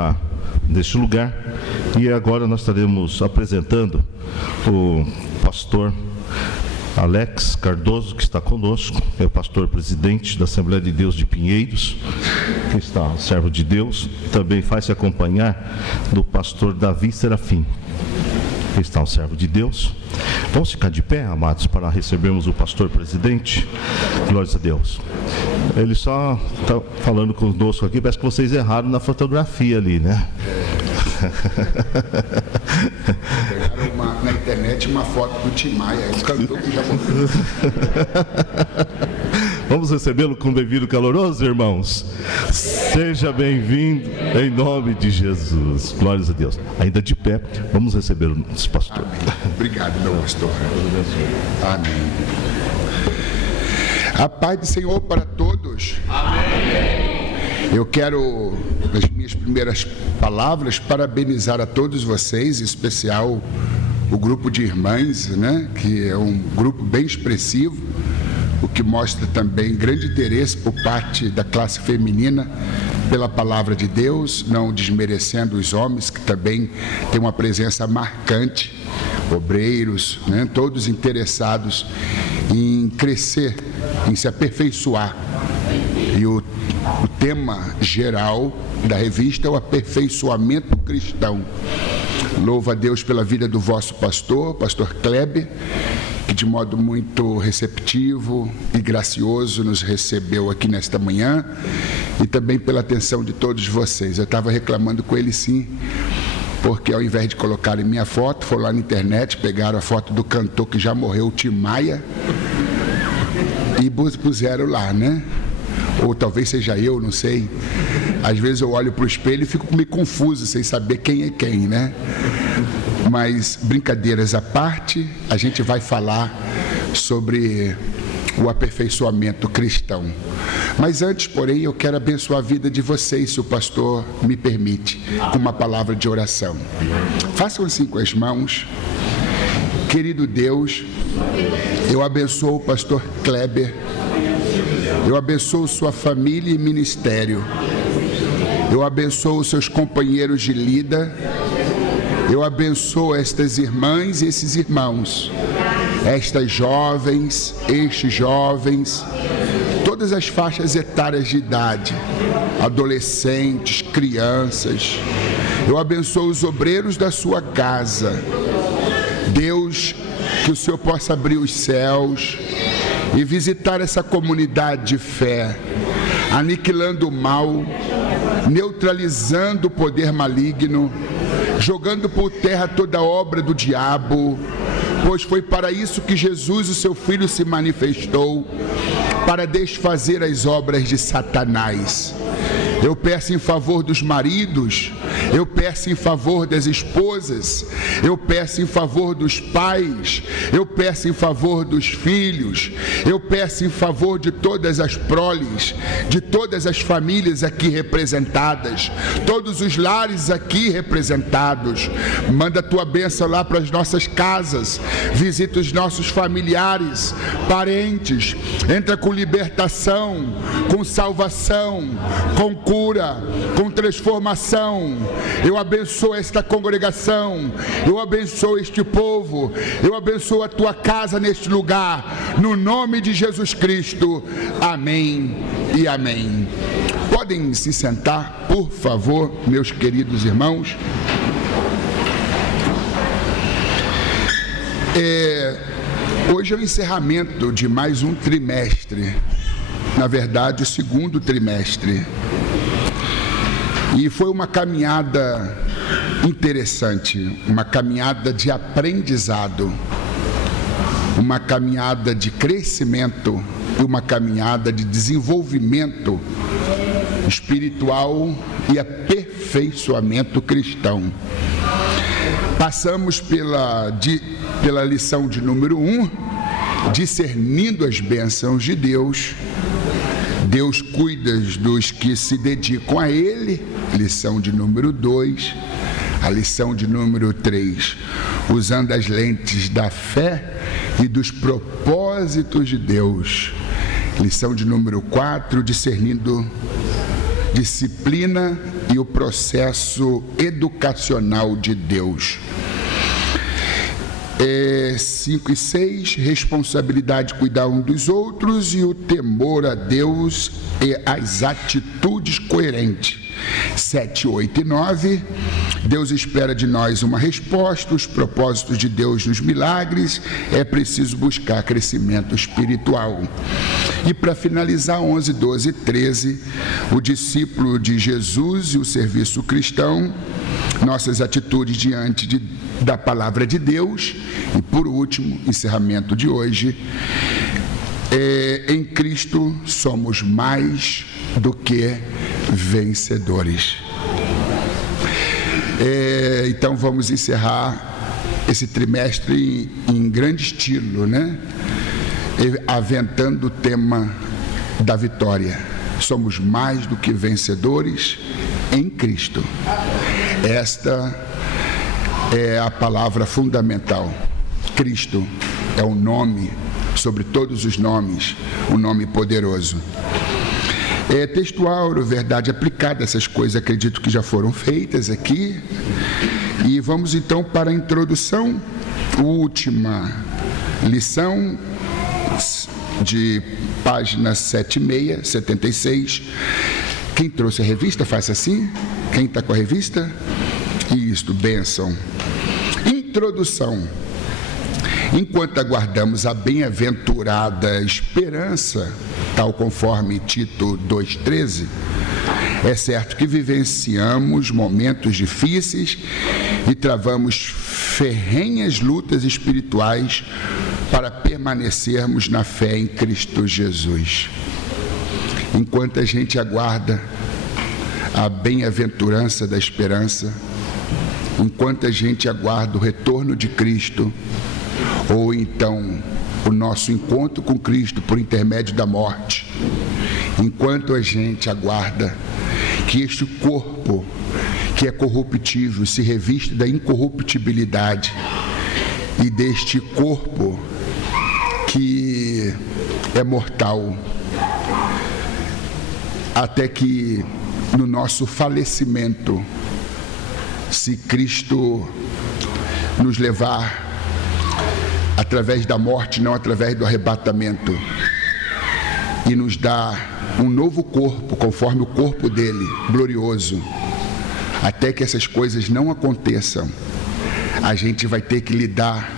está neste lugar. E agora nós estaremos apresentando o pastor Alex Cardoso, que está conosco, é o pastor presidente da Assembleia de Deus de Pinheiros, que está servo de Deus, também faz-se acompanhar do pastor Davi Serafim, que está um servo de Deus. Vamos ficar de pé, amados, para recebermos o pastor presidente. Glórias a Deus. Ele só está falando conosco aqui, parece que vocês erraram na fotografia ali, né? Pegaram na internet uma foto do Tim Maia, o cantor que já morreu. Vamos recebê-lo com devido caloroso, irmãos? Seja bem-vindo em nome de Jesus. Glórias a Deus. Ainda de pé, vamos receber o nosso pastor. Amém. Obrigado, meu pastor. Amém. A paz do Senhor para todos. Amém. Eu quero, nas minhas primeiras palavras, parabenizar a todos vocês, em especial o grupo de irmãs, né, que é um grupo bem expressivo, o que mostra também grande interesse por parte da classe feminina pela palavra de Deus, não desmerecendo os homens, que também têm uma presença marcante, obreiros, né, todos interessados em crescer, em se aperfeiçoar. E o tema geral da revista é o aperfeiçoamento cristão. Louvo a Deus pela vida do vosso pastor Kleber, que de modo muito receptivo e gracioso nos recebeu aqui nesta manhã, e também pela atenção de todos vocês. Eu estava reclamando com ele sim, porque ao invés de colocarem minha foto, foram lá na internet, pegaram a foto do cantor que já morreu, o Tim Maia, e puseram lá, né? Ou talvez seja eu, não sei. Às vezes eu olho para o espelho e fico meio confuso, sem saber quem é quem, né? Mas, brincadeiras à parte, a gente vai falar sobre o aperfeiçoamento cristão. Mas antes, porém, eu quero abençoar a vida de vocês, se o pastor me permite, com uma palavra de oração. Façam assim com as mãos. Querido Deus, eu abençoo o pastor Kleber, eu abençoo sua família e ministério, eu abençoo seus companheiros de lida, eu abençoo estas irmãs e esses irmãos, estas jovens, estes jovens, todas as faixas etárias de idade, adolescentes, crianças. Eu abençoo os obreiros da sua casa. Deus, que o Senhor possa abrir os céus e visitar essa comunidade de fé, aniquilando o mal, neutralizando o poder maligno, jogando por terra toda obra do diabo, pois foi para isso que Jesus, o seu Filho, se manifestou, para desfazer as obras de Satanás. Eu peço em favor dos maridos, eu peço em favor das esposas, eu peço em favor dos pais, eu peço em favor dos filhos, eu peço em favor de todas as proles, de todas as famílias aqui representadas, todos os lares aqui representados. Manda a tua bênção lá para as nossas casas, visita os nossos familiares, parentes, entra com libertação, com salvação, com cura, com transformação. Eu abençoo esta congregação, eu abençoo este povo, eu abençoo a tua casa neste lugar, no nome de Jesus Cristo. Amém e amém. Podem se sentar, por favor, meus queridos irmãos. Hoje é o encerramento de mais um trimestre, na verdade o segundo trimestre. E foi uma caminhada interessante, uma caminhada de aprendizado, uma caminhada de crescimento e uma caminhada de desenvolvimento espiritual e aperfeiçoamento cristão. Passamos pela lição de número 1, discernindo as bênçãos de Deus. Deus cuida dos que se dedicam a Ele, lição de número 2, a lição de número 3, usando as lentes da fé e dos propósitos de Deus, lição de número 4, discernindo disciplina e o processo educacional de Deus. 5 e 6, responsabilidade de cuidar um dos outros e o temor a Deus e as atitudes coerentes. 7, 8 e 9, Deus espera de nós uma resposta, os propósitos de Deus nos milagres, é preciso buscar crescimento espiritual. E para finalizar, 11, 12 e 13, o discípulo de Jesus e o serviço cristão, nossas atitudes diante da palavra de Deus. E por último, encerramento de hoje, em Cristo somos mais do que vencedores. Então vamos encerrar esse trimestre em grande estilo, né? Aventando o tema da vitória. Somos mais do que vencedores em Cristo. Esta é a palavra fundamental. Cristo é o nome, sobre todos os nomes, o nome poderoso. É textual, verdade aplicada, essas coisas acredito que já foram feitas aqui. E vamos então para a introdução, última lição, de página 76, 76. Quem trouxe a revista, faça assim. Quem está com a revista? Isto, bênção. Introdução. Enquanto aguardamos a bem-aventurada esperança, tal conforme Tito 2,13, é certo que vivenciamos momentos difíceis e travamos ferrenhas lutas espirituais para permanecermos na fé em Cristo Jesus. Enquanto a gente aguarda a bem-aventurança da esperança, enquanto a gente aguarda o retorno de Cristo, ou então o nosso encontro com Cristo por intermédio da morte, enquanto a gente aguarda que este corpo, que é corruptível, se reviste da incorruptibilidade, e deste corpo que é mortal, até que no nosso falecimento, se Cristo nos levar através da morte, não através do arrebatamento, e nos dar um novo corpo, conforme o corpo dele, glorioso, até que essas coisas não aconteçam, a gente vai ter que lidar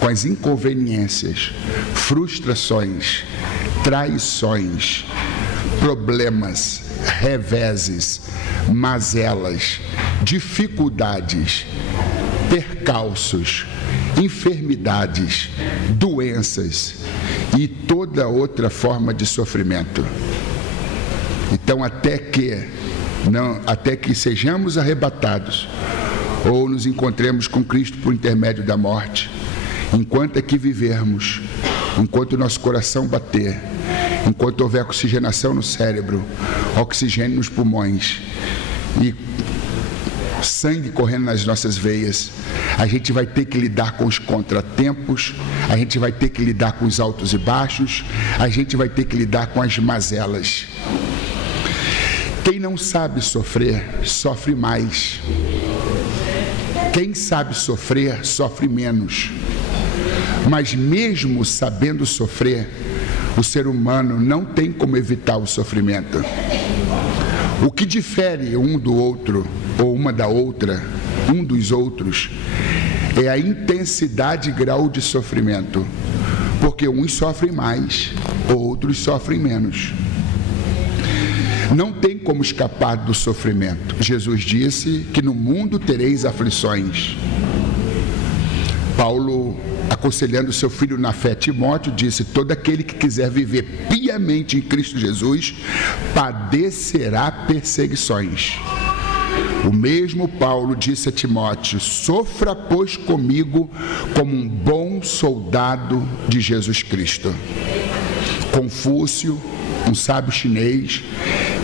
com as inconveniências, frustrações, traições, problemas, reveses, mazelas, dificuldades, percalços, enfermidades, doenças e toda outra forma de sofrimento. Então, até que sejamos arrebatados ou nos encontremos com Cristo por intermédio da morte, enquanto aqui vivermos, enquanto o nosso coração bater, enquanto houver oxigenação no cérebro, oxigênio nos pulmões e sangue correndo nas nossas veias, a gente vai ter que lidar com os contratempos, a gente vai ter que lidar com os altos e baixos, a gente vai ter que lidar com as mazelas. Quem não sabe sofrer, sofre mais. Quem sabe sofrer, sofre menos. Mas mesmo sabendo sofrer, o ser humano não tem como evitar o sofrimento. O que difere um do outro, ou uma da outra, um dos outros, é a intensidade e grau de sofrimento. Porque uns sofrem mais, outros sofrem menos. Não tem como escapar do sofrimento. Jesus disse que no mundo tereis aflições. Paulo, aconselhando seu filho na fé, Timóteo, disse: todo aquele que quiser viver piamente em Cristo Jesus padecerá perseguições. O mesmo Paulo disse a Timóteo: sofra, pois, comigo como um bom soldado de Jesus Cristo. Confúcio, um sábio chinês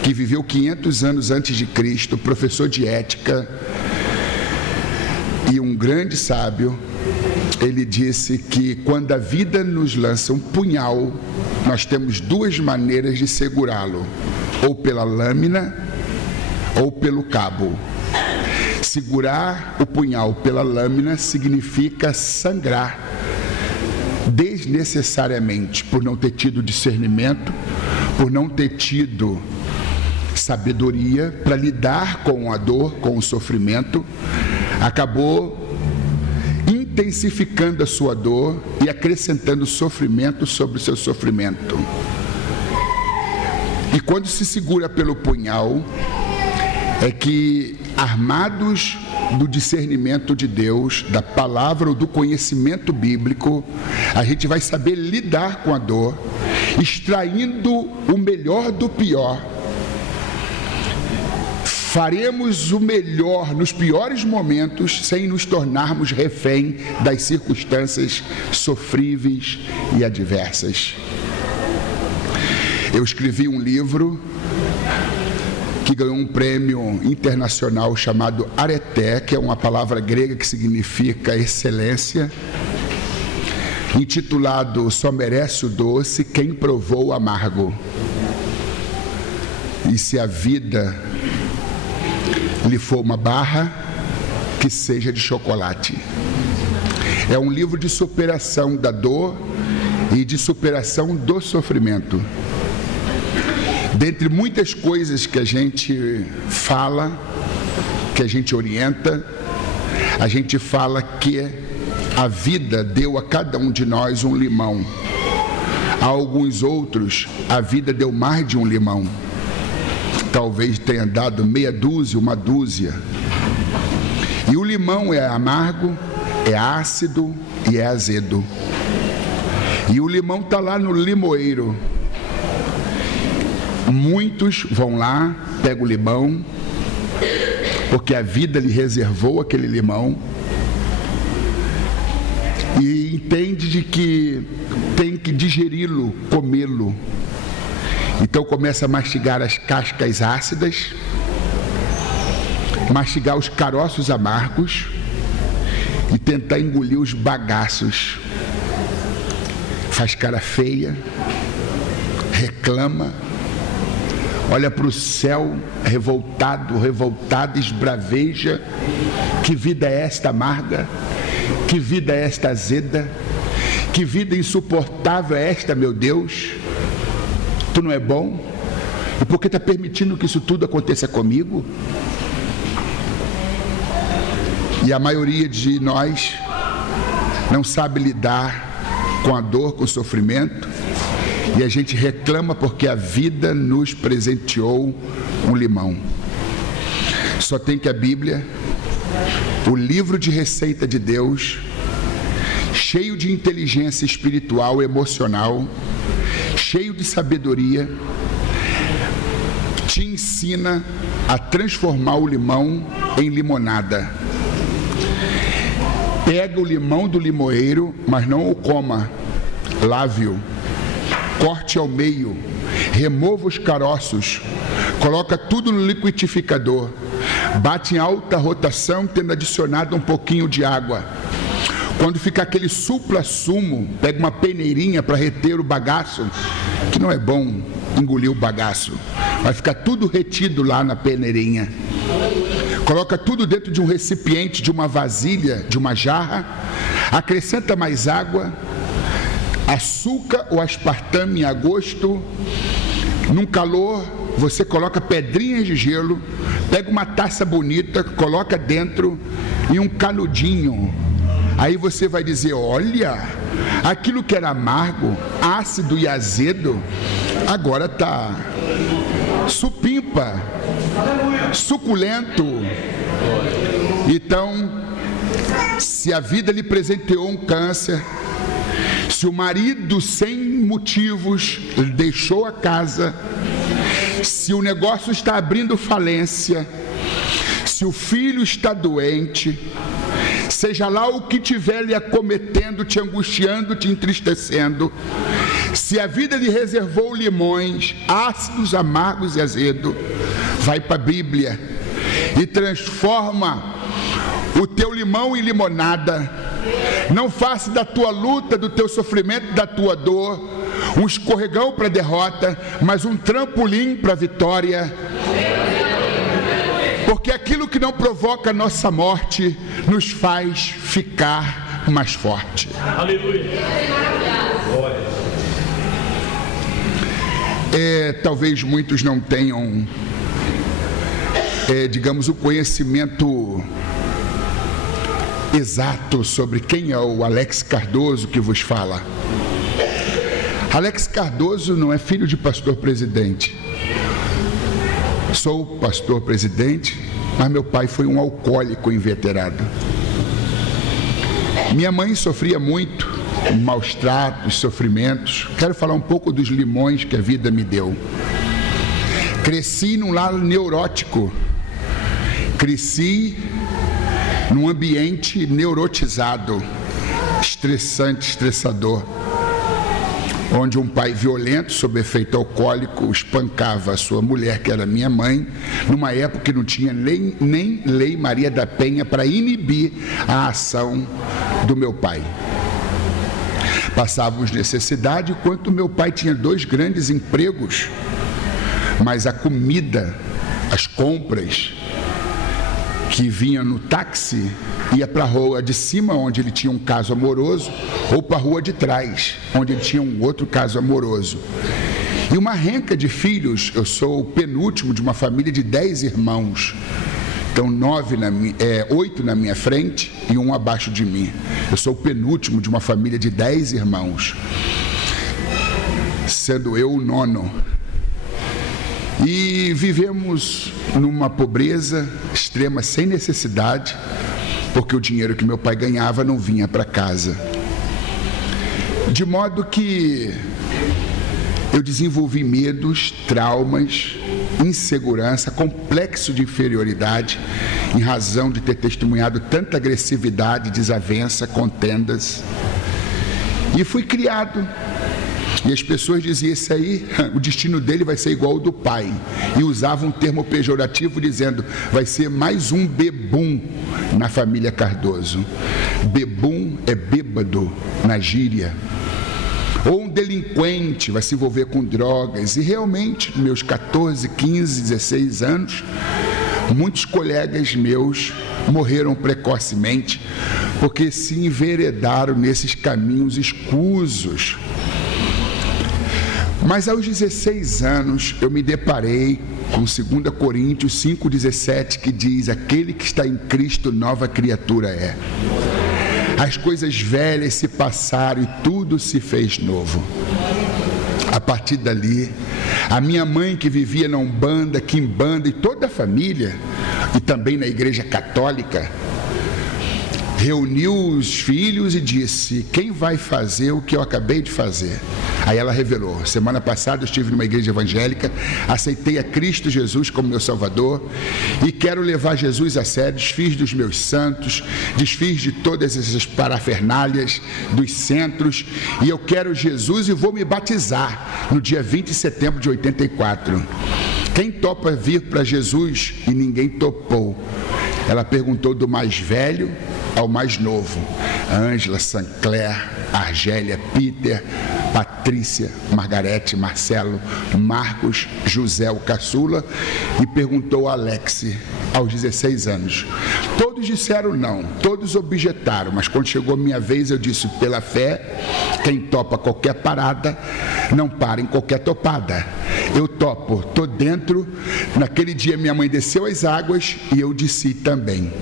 que viveu 500 anos antes de Cristo, professor de ética e um grande sábio, ele disse que quando a vida nos lança um punhal, nós temos duas maneiras de segurá-lo: ou pela lâmina ou pelo cabo. Segurar o punhal pela lâmina significa sangrar desnecessariamente, por não ter tido discernimento, por não ter tido sabedoria para lidar com a dor, com o sofrimento, acabou intensificando a sua dor e acrescentando sofrimento sobre o seu sofrimento. E quando se segura pelo punhal, é que, armados do discernimento de Deus, da palavra ou do conhecimento bíblico, a gente vai saber lidar com a dor, extraindo o melhor do pior. Faremos o melhor nos piores momentos, sem nos tornarmos refém das circunstâncias sofríveis e adversas. Eu escrevi um livro que ganhou um prêmio internacional chamado Areté, que é uma palavra grega que significa excelência, intitulado Só Merece o Doce Quem Provou o Amargo. E se a vida lhe for uma barra, que seja de chocolate. É um livro de superação da dor e de superação do sofrimento. Dentre muitas coisas que a gente fala, que a gente orienta, a gente fala que a vida deu a cada um de nós um limão. A alguns outros, a vida deu mais de um limão. Talvez tenha dado meia dúzia, uma dúzia. E o limão é amargo, é ácido e é azedo. E o limão está lá no limoeiro. Muitos vão lá, pegam o limão, porque a vida lhe reservou aquele limão, e entende de que tem que digeri-lo, comê-lo. Então começa a mastigar as cascas ácidas, mastigar os caroços amargos e tentar engolir os bagaços. Faz cara feia, reclama, olha para o céu revoltado, esbraveja. Que vida é esta amarga? Que vida é esta azeda? Que vida insuportável é esta, meu Deus? Tu não é bom? E por que está permitindo que isso tudo aconteça comigo? E a maioria de nós não sabe lidar com a dor, com o sofrimento, e a gente reclama porque a vida nos presenteou um limão. Só tem que a Bíblia, o livro de receita de Deus, cheio de inteligência espiritual, emocional, cheio de sabedoria, te ensina a transformar o limão em limonada. Pega o limão do limoeiro, mas não o coma, lave-o, corte ao meio, remova os caroços, coloca tudo no liquidificador, bate em alta rotação, tendo adicionado um pouquinho de água. Quando ficar aquele supra-sumo, pega uma peneirinha para reter o bagaço, que não é bom engolir o bagaço, vai ficar tudo retido lá na peneirinha. Coloca tudo dentro de um recipiente, de uma vasilha, de uma jarra, acrescenta mais água, açúcar ou aspartame a gosto. Num calor, você coloca pedrinhas de gelo, pega uma taça bonita, coloca dentro e um canudinho. Aí você vai dizer, olha, aquilo que era amargo, ácido e azedo, agora está supimpa, suculento. Então, se a vida lhe presenteou um câncer, se o marido sem motivos deixou a casa, se o negócio está abrindo falência, se o filho está doente, seja lá o que estiver lhe acometendo, te angustiando, te entristecendo, se a vida lhe reservou limões, ácidos, amargos e azedo, vai para a Bíblia e transforma o teu limão em limonada. Não faça da tua luta, do teu sofrimento, da tua dor, um escorregão para a derrota, mas um trampolim para a vitória. Porque aquilo que não provoca nossa morte nos faz ficar mais forte. Aleluia. Talvez muitos não tenham, digamos, o conhecimento exato sobre quem é o Alex Cardoso que vos fala. Alex Cardoso não é filho de pastor presidente. Sou pastor presidente, mas meu pai foi um alcoólico inveterado. Minha mãe sofria muito, maus tratos, sofrimentos. Quero falar um pouco dos limões que a vida me deu. Cresci num lar neurótico. Cresci num ambiente neurotizado, estressante, estressador, onde um pai violento, sob efeito alcoólico, espancava a sua mulher, que era minha mãe, numa época que não tinha nem lei Maria da Penha para inibir a ação do meu pai. Passávamos necessidade, enquanto meu pai tinha 2 grandes empregos, mas a comida, as compras que vinha no táxi, ia para a rua de cima, onde ele tinha um caso amoroso, ou para a rua de trás, onde ele tinha um outro caso amoroso. E uma renca de filhos. Eu sou o penúltimo de uma família de 10 irmãos. Então 8 na minha frente e 1 abaixo de mim. Eu sou o penúltimo de uma família de 10 irmãos, sendo eu o 9º. E vivemos numa pobreza extrema, sem necessidade, porque o dinheiro que meu pai ganhava não vinha para casa. De modo que eu desenvolvi medos, traumas, insegurança, complexo de inferioridade, em razão de ter testemunhado tanta agressividade, desavença, contendas. E fui criado. E as pessoas diziam, esse aí, o destino dele vai ser igual ao do pai. E usavam um termo pejorativo dizendo, vai ser mais um bebum na família Cardoso. Bebum é bêbado na gíria. Ou um delinquente, vai se envolver com drogas. E realmente, meus 14, 15, 16 anos, muitos colegas meus morreram precocemente porque se enveredaram nesses caminhos escusos. Mas aos 16 anos eu me deparei com 2 Coríntios 5,17, que diz, aquele que está em Cristo nova criatura é. As coisas velhas se passaram e tudo se fez novo. A partir dali, a minha mãe, que vivia na Umbanda, Quimbanda, e toda a família, e também na igreja católica, reuniu os filhos e disse, quem vai fazer o que eu acabei de fazer? Aí ela revelou, semana passada eu estive numa igreja evangélica, aceitei a Cristo Jesus como meu Salvador e quero levar Jesus a sério, desfiz dos meus santos, desfiz de todas essas parafernálias dos centros, e eu quero Jesus e vou me batizar no dia 20 de setembro de 84. Quem topa vir para Jesus? E ninguém topou. Ela perguntou do mais velho ao mais novo, Ângela, Sancler, Argélia, Peter, Patrícia, Margarete, Marcelo, Marcos, José, o caçula, e perguntou a Alex, aos 16 anos. Todos disseram não, todos objetaram, mas quando chegou a minha vez eu disse, pela fé, quem topa qualquer parada, não para em qualquer topada. Eu topo, estou dentro. Naquele dia minha mãe desceu as águas e eu desci também.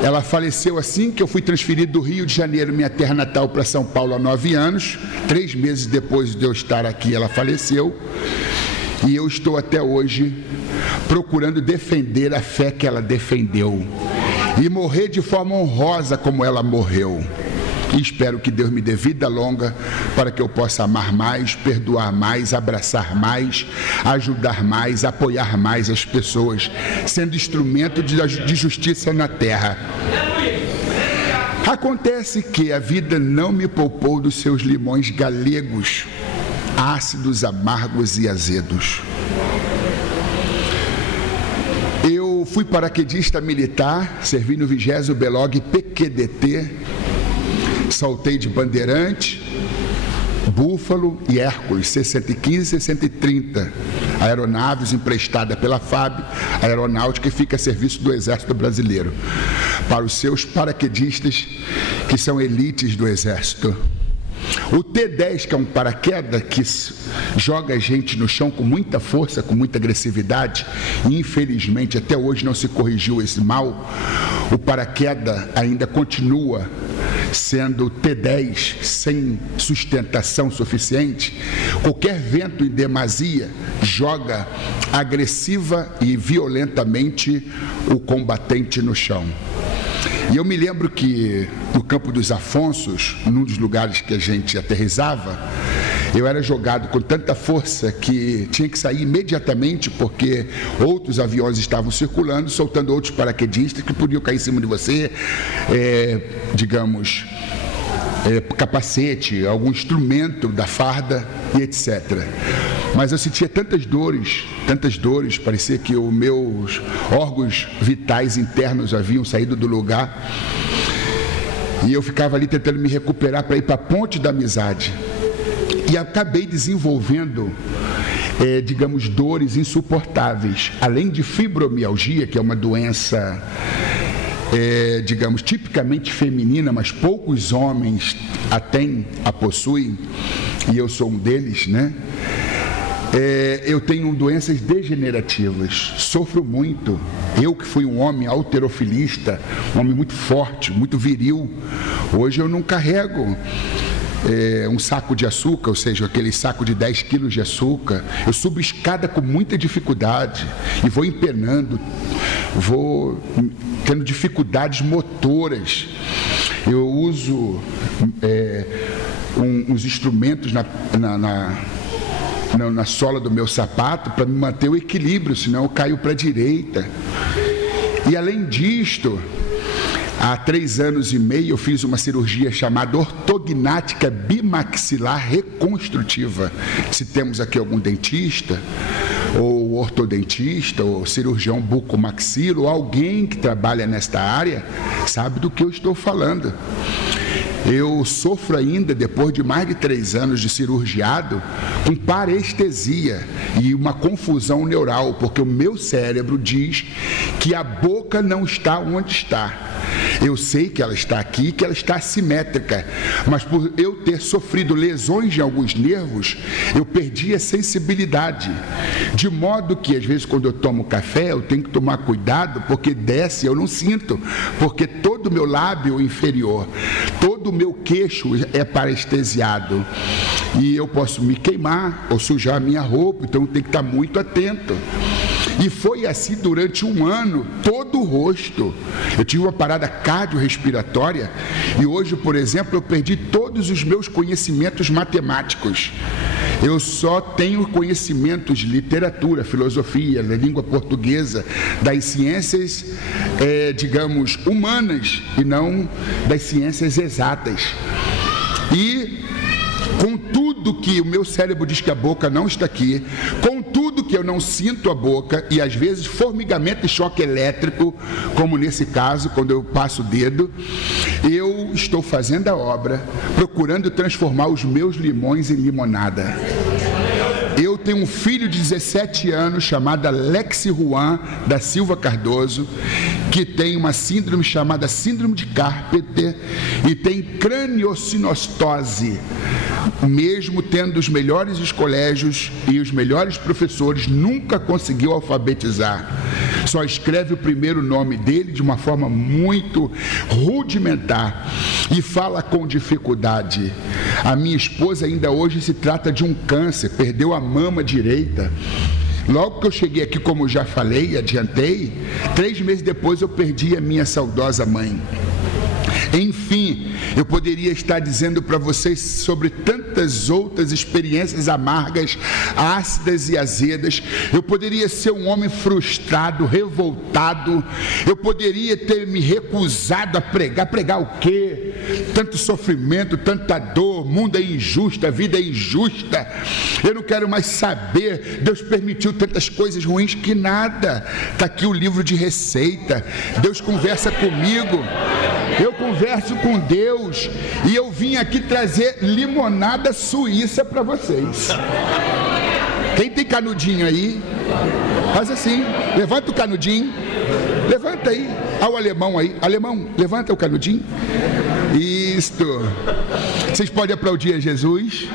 Ela faleceu assim que eu fui transferido do Rio de Janeiro, minha terra natal, para São Paulo há 9 anos. 3 meses depois de eu estar aqui, ela faleceu. E eu estou até hoje procurando defender a fé que ela defendeu. E morrer de forma honrosa como ela morreu. E espero que Deus me dê vida longa para que eu possa amar mais, perdoar mais, abraçar mais, ajudar mais, apoiar mais as pessoas, sendo instrumento de justiça na terra. Acontece que a vida não me poupou dos seus limões galegos, ácidos, amargos e azedos. Eu fui paraquedista militar, servi no 20º BELOG PQDT, saltei de Bandeirante, Búfalo e Hércules, 615 e 630, aeronaves emprestada pela FAB, a aeronáutica, que fica a serviço do Exército Brasileiro, para os seus paraquedistas, que são elites do Exército. O T-10, que é um paraquedas que joga a gente no chão com muita força, com muita agressividade, e infelizmente até hoje não se corrigiu esse mal. O paraquedas ainda continua sendo o T-10 sem sustentação suficiente. Qualquer vento em demasia joga agressiva e violentamente o combatente no chão. E eu me lembro que no Campo dos Afonsos, num dos lugares que a gente aterrissava, eu era jogado com tanta força que tinha que sair imediatamente, porque outros aviões estavam circulando, soltando outros paraquedistas que podiam cair em cima de você, capacete, algum instrumento da farda e etc. Mas eu sentia tantas dores, parecia que os meus órgãos vitais internos haviam saído do lugar, e eu ficava ali tentando me recuperar para ir para a Ponte da Amizade, e acabei desenvolvendo dores insuportáveis, além de fibromialgia, que é uma doença tipicamente feminina, mas poucos homens a possuem, e eu sou um deles, né? Eu tenho doenças degenerativas, sofro muito. Eu que fui um homem halterofilista, um homem muito forte, muito viril, hoje eu não carrego um saco de açúcar, ou seja, aquele saco de 10 quilos de açúcar. Eu subo escada com muita dificuldade e vou empenando, vou tendo dificuldades motoras. Eu uso uns instrumentos na sola do meu sapato para me manter o equilíbrio, senão eu caio para a direita. E além disto, há 3 anos e meio eu fiz uma cirurgia chamada ortognática bimaxilar reconstrutiva. Se temos aqui algum dentista, ou ortodentista, ou cirurgião bucomaxilo, ou alguém que trabalha nesta área, sabe do que eu estou falando. Eu sofro ainda, depois de mais de 3 anos de cirurgiado, com parestesia e uma confusão neural, porque o meu cérebro diz que a boca não está onde está. Eu sei que ela está aqui, que ela está assimétrica, mas por eu ter sofrido lesões em alguns nervos, eu perdi a sensibilidade, de modo que às vezes quando eu tomo café eu tenho que tomar cuidado, porque desce, eu não sinto, porque todo o meu lábio inferior, todo o meu queixo é parestesiado, e eu posso me queimar ou sujar a minha roupa, então eu tenho que estar muito atento. E foi assim durante 1 ano, todo o rosto. Eu tive uma parada cardiorrespiratória e hoje, por exemplo, eu perdi todos os meus conhecimentos matemáticos. Eu só tenho conhecimentos de literatura, filosofia, da língua portuguesa, das ciências, humanas e não das ciências exatas. E com tudo que o meu cérebro diz que a boca não está aqui, com tudo que eu não sinto a boca, e às vezes formigamento e choque elétrico, como nesse caso, quando eu passo o dedo, eu estou fazendo a obra, procurando transformar os meus limões em limonada. Eu tenho um filho de 17 anos chamado Alexi Juan da Silva Cardoso, que tem uma síndrome chamada síndrome de Carpenter e tem craniosinostose. Mesmo tendo os melhores colégios e os melhores professores, nunca conseguiu alfabetizar. Só escreve o primeiro nome dele de uma forma muito rudimentar e fala com dificuldade. A minha esposa ainda hoje se trata de um câncer, perdeu a mama direita. Logo que eu cheguei aqui, como já falei, adiantei, 3 meses depois eu perdi a minha saudosa mãe. Enfim, eu poderia estar dizendo para vocês sobre tantas outras experiências amargas, ácidas e azedas. Eu poderia ser um homem frustrado, revoltado. Eu poderia ter me recusado a pregar. Pregar o quê? Tanto sofrimento, tanta dor, o mundo é injusto, a vida é injusta. Eu não quero mais saber. Deus permitiu tantas coisas ruins que nada. Está aqui o livro de receita. Deus conversa comigo. Eu converso com Deus e eu vim aqui trazer limonada suíça para vocês. Quem tem canudinho aí, faz assim, levanta o canudinho, levanta aí. Olha o alemão aí, alemão, levanta o canudinho. Isto. Vocês podem aplaudir a Jesus.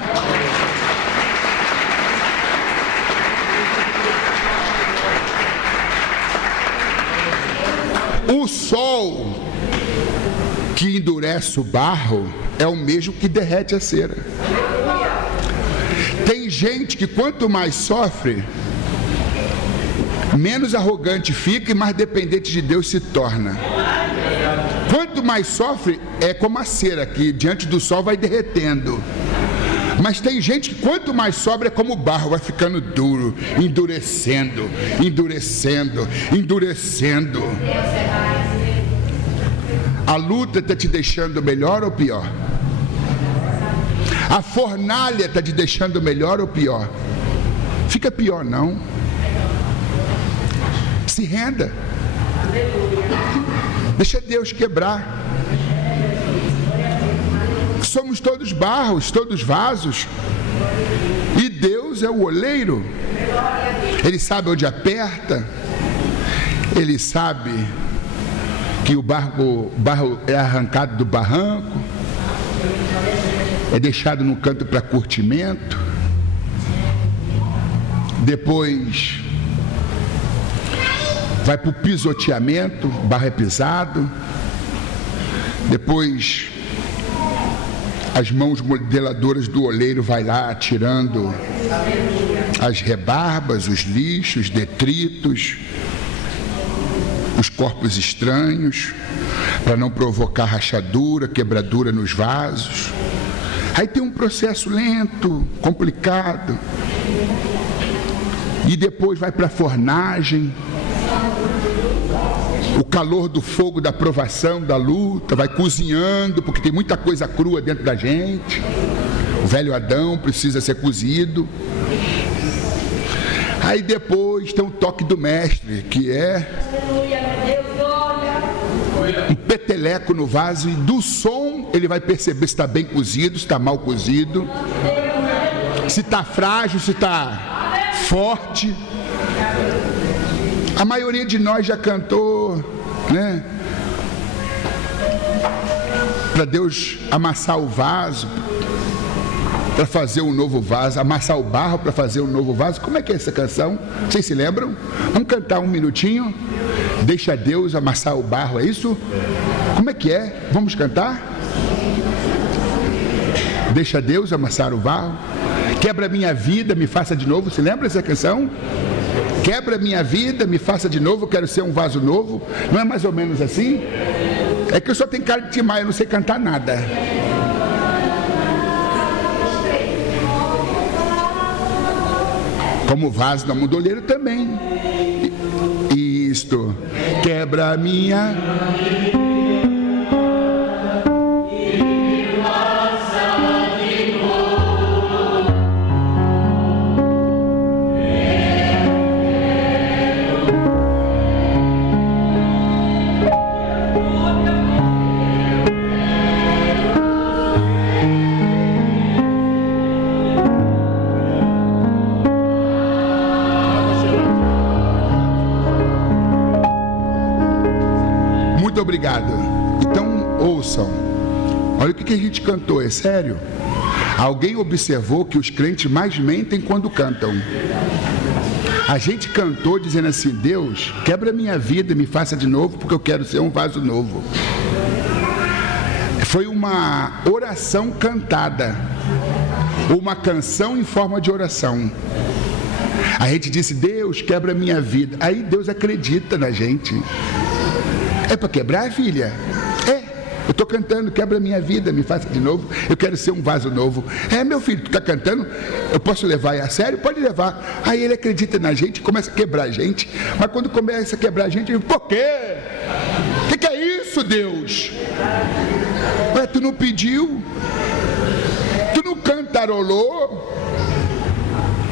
O sol que endurece o barro é o mesmo que derrete a cera. Tem gente que quanto mais sofre, menos arrogante fica e mais dependente de Deus se torna. Quanto mais sofre, é como a cera que diante do sol vai derretendo. Mas tem gente que quanto mais sobra é como o barro, vai ficando duro, endurecendo, endurecendo, endurecendo. A luta está te deixando melhor ou pior? A fornalha está te deixando melhor ou pior? Fica pior não. Se renda. Deixa Deus quebrar. Somos todos barros, todos vasos. E Deus é o oleiro. Ele sabe onde aperta. Ele sabe que o barro é arrancado do barranco, é deixado no canto para curtimento. Depois vai para o pisoteamento, o barro é pisado. Depois as mãos modeladoras do oleiro vai lá tirando as rebarbas, os lixos, detritos, os corpos estranhos, para não provocar rachadura, quebradura nos vasos. Aí tem um processo lento, complicado. E depois vai para a fornagem. O calor do fogo da provação, da luta, vai cozinhando, porque tem muita coisa crua dentro da gente. O velho Adão precisa ser cozido. Aí depois tem o toque do mestre, que é um peteleco no vaso, e do som ele vai perceber se está bem cozido, se está mal cozido, se está frágil, se está forte. A maioria de nós já cantou, né? Para Deus amassar o vaso, para fazer um novo vaso, amassar o barro para fazer um novo vaso. Como é que é essa canção? Vocês se lembram? Vamos cantar um minutinho? Deixa Deus amassar o barro, é isso? Como é que é? Vamos cantar? Deixa Deus amassar o barro. Quebra minha vida, me faça de novo. Se lembra dessa canção? Quebra minha vida, me faça de novo, eu quero ser um vaso novo. Não é mais ou menos assim? É que eu só tenho cara de Timar, eu não sei cantar nada. Como vaso da Mondoleiro também. Isto. Quebra minha... Obrigado. Então, ouçam. Olha o que a gente cantou, é sério? Alguém observou que os crentes mais mentem quando cantam. A gente cantou dizendo assim: Deus, quebra minha vida, me faça de novo, porque eu quero ser um vaso novo. Foi uma oração cantada, uma canção em forma de oração. A gente disse: Deus, quebra minha vida. Aí Deus acredita na gente. É para quebrar, filha? É, eu estou cantando, quebra minha vida, me faça de novo, eu quero ser um vaso novo. É, meu filho, tu está cantando, eu posso levar a sério? Pode levar. Aí ele acredita na gente, começa a quebrar a gente, mas quando começa a quebrar a gente, ele diz: por quê? O que é isso, Deus? Ué, tu não pediu? Tu não cantarolou?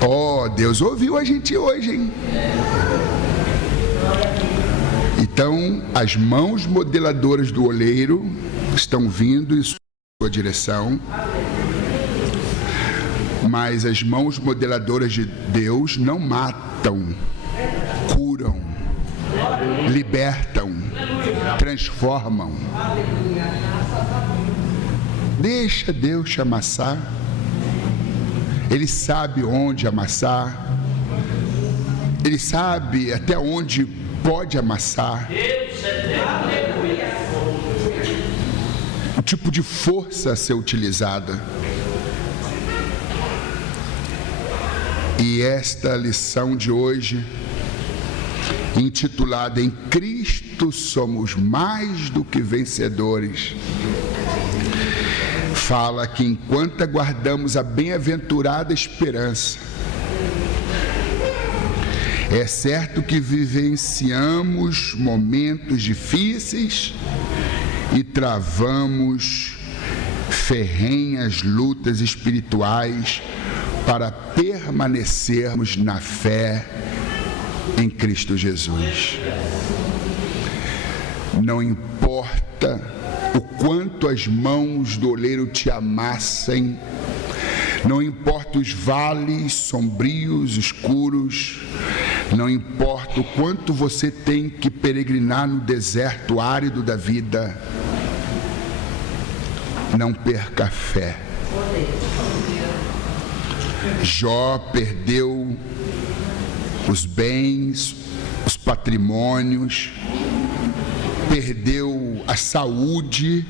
Oh, Deus ouviu a gente hoje, hein? Então, as mãos modeladoras do oleiro estão vindo em sua direção. Mas as mãos modeladoras de Deus não matam, curam, libertam, transformam. Deixa Deus te amassar. Ele sabe onde amassar. Ele sabe até onde pode amassar. O tipo de força a ser utilizada. E esta lição de hoje, intitulada Em Cristo Somos Mais do que Vencedores, fala que enquanto aguardamos a bem-aventurada esperança, é certo que vivenciamos momentos difíceis e travamos ferrenhas lutas espirituais para permanecermos na fé em Cristo Jesus. Não importa o quanto as mãos do oleiro te amassem, não importa os vales sombrios, escuros, não importa o quanto você tem que peregrinar no deserto árido da vida, não perca a fé. Jó perdeu os bens, os patrimônios, perdeu a saúde,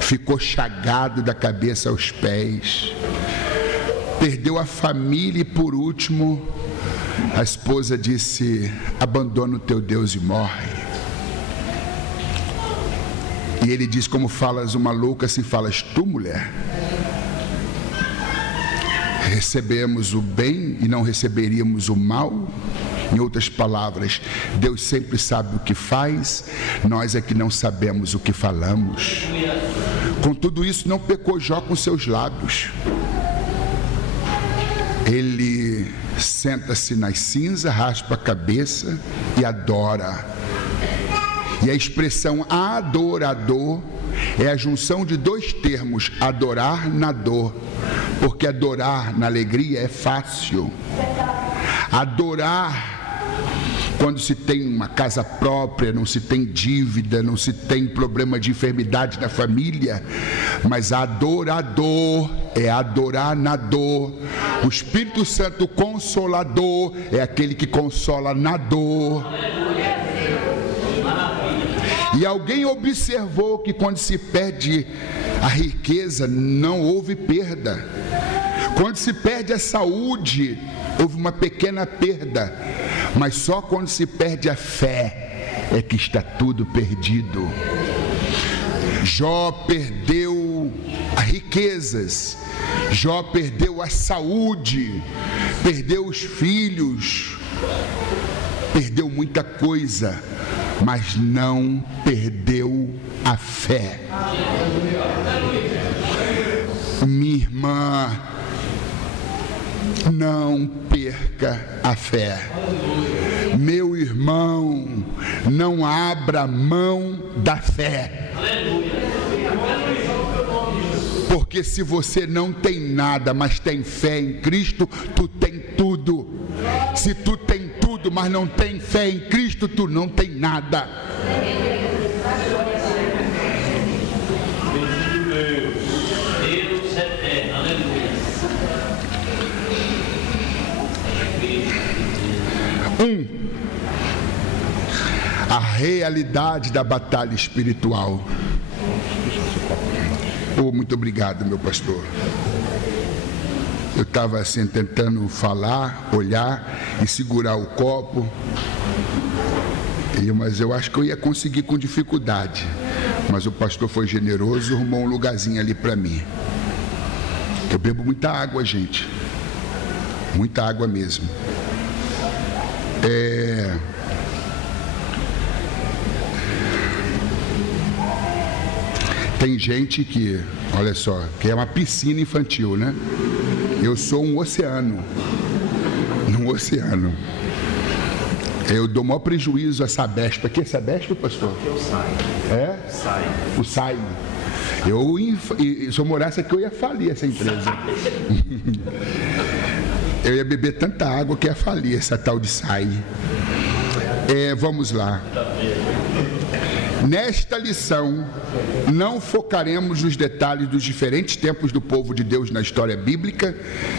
ficou chagado da cabeça aos pés, perdeu a família e, por último, a esposa disse: abandona o teu Deus e morre. E ele diz: como falas uma louca, assim falas tu, mulher. Recebemos o bem e não receberíamos o mal? Em outras palavras, Deus sempre sabe o que faz, nós é que não sabemos o que falamos. Com tudo isso, não pecou Jó com seus lábios. Ele senta-se nas cinzas, raspa a cabeça e adora. E a expressão adorador é a junção de dois termos, adorar na dor, porque adorar na alegria é fácil. Adorar quando se tem uma casa própria, não se tem dívida, não se tem problema de enfermidade na família, mas adorador é adorar na dor. O Espírito Santo Consolador é aquele que consola na dor. E alguém observou que quando se perde a riqueza, não houve perda. Quando se perde a saúde, houve uma pequena perda. Mas só quando se perde a fé é que está tudo perdido. Jó perdeu as riquezas, Jó perdeu a saúde, perdeu os filhos, perdeu muita coisa, mas não perdeu a fé. Minha irmã, não perca a fé. Meu irmão, não abra mão da fé. Porque se você não tem nada, mas tem fé em Cristo, tu tem tudo. Se tu tem tudo, mas não tem fé em Cristo, tu não tem nada. A realidade da batalha espiritual. Oh, muito obrigado, meu pastor. Eu estava assim tentando falar, olhar e segurar o copo, mas eu acho que eu ia conseguir com dificuldade. Mas o pastor foi generoso e arrumou um lugarzinho ali para mim. Eu bebo muita água, gente. Muita água mesmo. Tem gente que, olha só, que é uma piscina infantil, né? Eu sou um oceano. Um oceano. Eu dou maior prejuízo a Sabespa. Que é Sabespa, pastor? Aqui é o SAI. É? SAI. O SAI. Se eu morasse aqui, eu ia falir essa empresa. Eu ia beber tanta água que ia falir essa tal de SAI. Vamos lá. Nesta lição, não focaremos nos detalhes dos diferentes tempos do povo de Deus na história bíblica,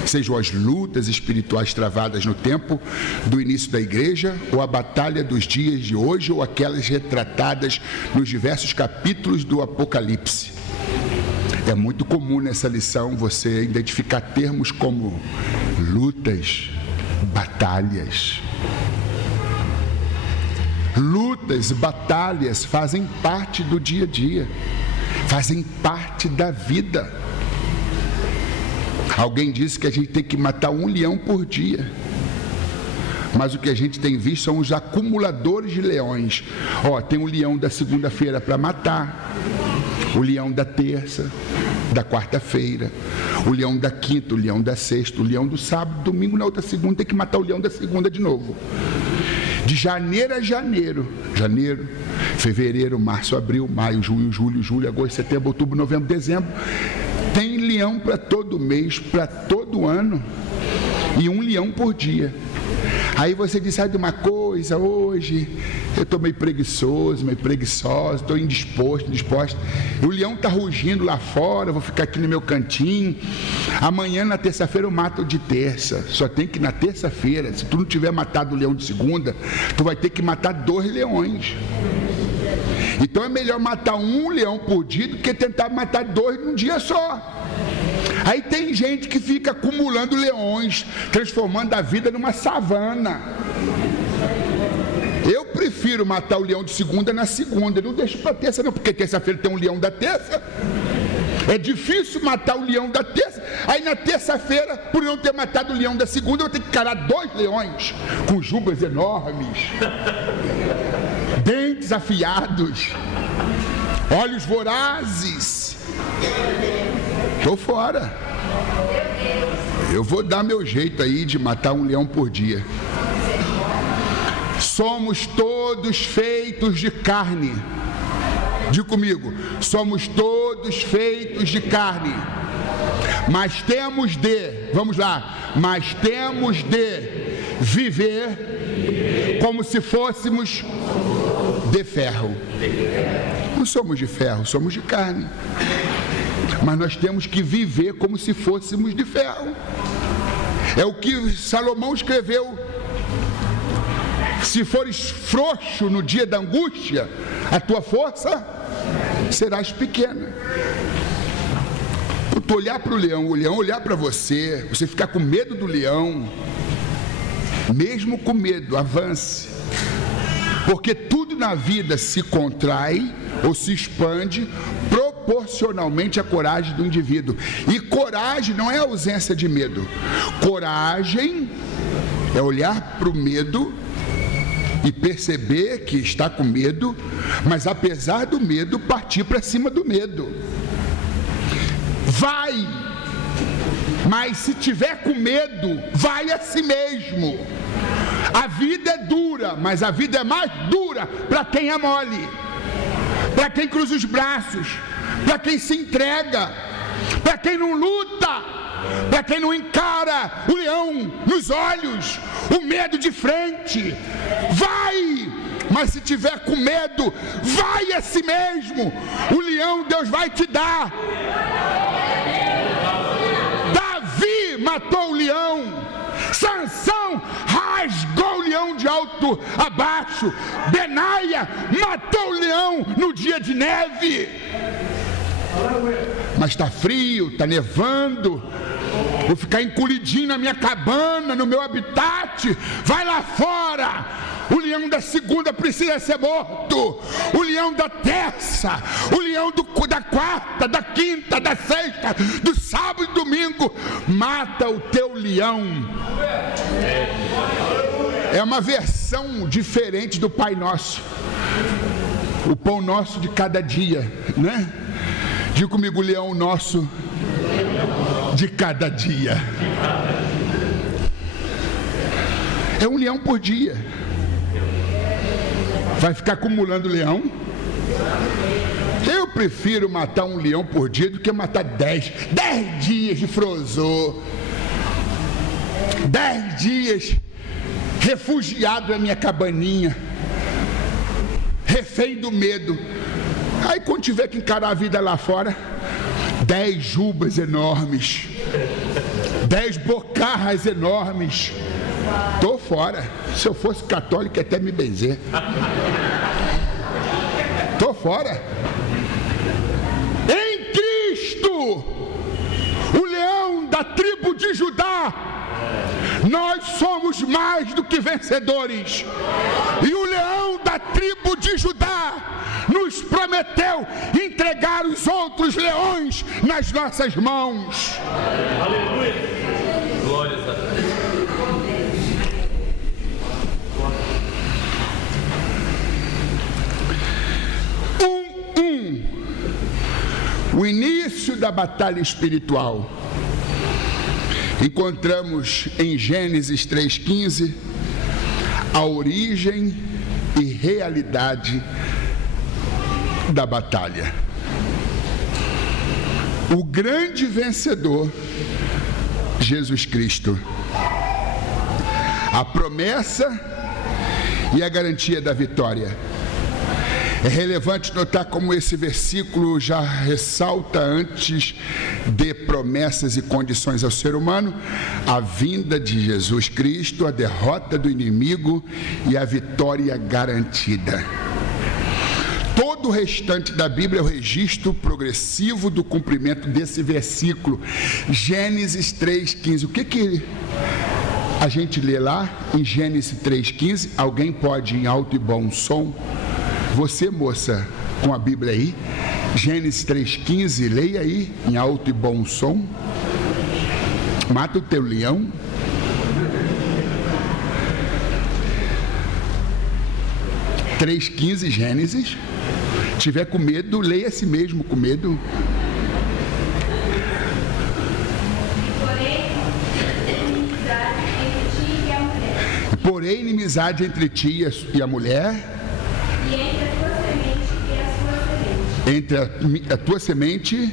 sejam as lutas espirituais travadas no tempo do início da igreja, ou a batalha dos dias de hoje, ou aquelas retratadas nos diversos capítulos do Apocalipse. É muito comum nessa lição você identificar termos como lutas, batalhas. Lutas, batalhas fazem parte do dia a dia, fazem parte da vida. Alguém disse que a gente tem que matar 1 leão por dia, mas o que a gente tem visto são os acumuladores de leões. Tem um leão da segunda-feira para matar, o leão da terça, da quarta-feira, o leão da quinta, o leão da sexta, o leão do sábado, domingo, na outra segunda tem que matar o leão da segunda de novo. De janeiro a janeiro, fevereiro, março, abril, maio, junho, julho, agosto, setembro, outubro, novembro, dezembro, tem leão para todo mês, para todo ano, e 1 leão por dia. Aí você diz, sabe de uma coisa, hoje eu estou meio preguiçosa, estou indisposta. O leão está rugindo lá fora, eu vou ficar aqui no meu cantinho. Amanhã, na terça-feira, eu mato de terça. Só tem que ir na terça-feira. Se tu não tiver matado o leão de segunda, tu vai ter que matar 2 leões. Então é melhor matar 1 leão por dia do que tentar matar 2 num dia só. Aí tem gente que fica acumulando leões, transformando a vida numa savana. Eu prefiro matar o leão de segunda na segunda, não deixo para terça não, porque terça-feira tem um leão da terça. É difícil matar o leão da terça. Aí na terça-feira, por não ter matado o leão da segunda, eu vou ter que encarar 2 leões com jubas enormes, dentes afiados, olhos vorazes. Estou fora. Eu vou dar meu jeito aí de matar 1 leão por dia. Somos todos feitos de carne. Diga comigo, somos todos feitos de carne. Mas temos de, vamos lá, mas temos de viver como se fôssemos de ferro. Não somos de ferro, somos de carne. Mas nós temos que viver como se fôssemos de ferro. É o que Salomão escreveu. Se fores frouxo no dia da angústia, a tua força serás pequena. Tu olhar para o leão olhar para você, você ficar com medo do leão, mesmo com medo, avance. Porque tudo na vida se contrai ou se expande proporcionalmente à coragem do indivíduo. E coragem não é ausência de medo. Coragem é olhar para o medo e perceber que está com medo, mas apesar do medo, partir para cima do medo. Vai, mas se tiver com medo, vai a si mesmo. A vida é dura, mas a vida é mais dura para quem é mole, para quem cruza os braços, para quem se entrega, para quem não luta, para quem não encara o leão nos olhos, o medo de frente. Vai, mas se tiver com medo, vai a si mesmo. O leão Deus vai te dar. Davi matou o leão, Sansão rasgou o leão de alto a baixo, Benaia matou o leão no dia de neve. Mas está frio, está nevando, vou ficar encolhidinho na minha cabana, no meu habitat. Vai lá fora. O leão da segunda precisa ser morto. O leão da terça, o leão da quarta, da quinta, da sexta, do sábado e domingo. Mata o teu leão. É uma versão diferente do Pai Nosso. O pão nosso de cada dia, né? Diga comigo, o leão nosso de cada dia. É 1 leão por dia. Vai ficar acumulando leão? Eu prefiro matar um leão por dia do que matar 10 dias de frozô, 10 dias refugiado na minha cabaninha, refém do medo. Aí quando tiver que encarar a vida lá fora, 10 jubas enormes, 10 bocarras enormes, tô fora. Se eu fosse católico, até me benzer. Tô fora. Em Cristo, o leão da tribo de Judá, nós somos mais do que vencedores. E o leão da tribo de Judá nos prometeu entregar os outros leões nas nossas mãos. Aleluia. Glórias a Deus. O início da batalha espiritual. Encontramos em Gênesis 3,15 a origem e realidade da batalha. O grande vencedor, Jesus Cristo. A promessa e a garantia da vitória. É relevante notar como esse versículo já ressalta, antes de promessas e condições ao ser humano, a vinda de Jesus Cristo, a derrota do inimigo e a vitória garantida. Todo o restante da Bíblia é o registro progressivo do cumprimento desse versículo. Gênesis 3,15. O que a gente lê lá em Gênesis 3,15? Alguém pode, em alto e bom som? Você, moça, com a Bíblia aí, Gênesis 3,15, leia aí, em alto e bom som. Mata o teu leão. (3:15) 3,15, Gênesis. Tiver com medo, leia a si mesmo com medo. Porém, inimizade entre ti e a mulher. Entre a tua semente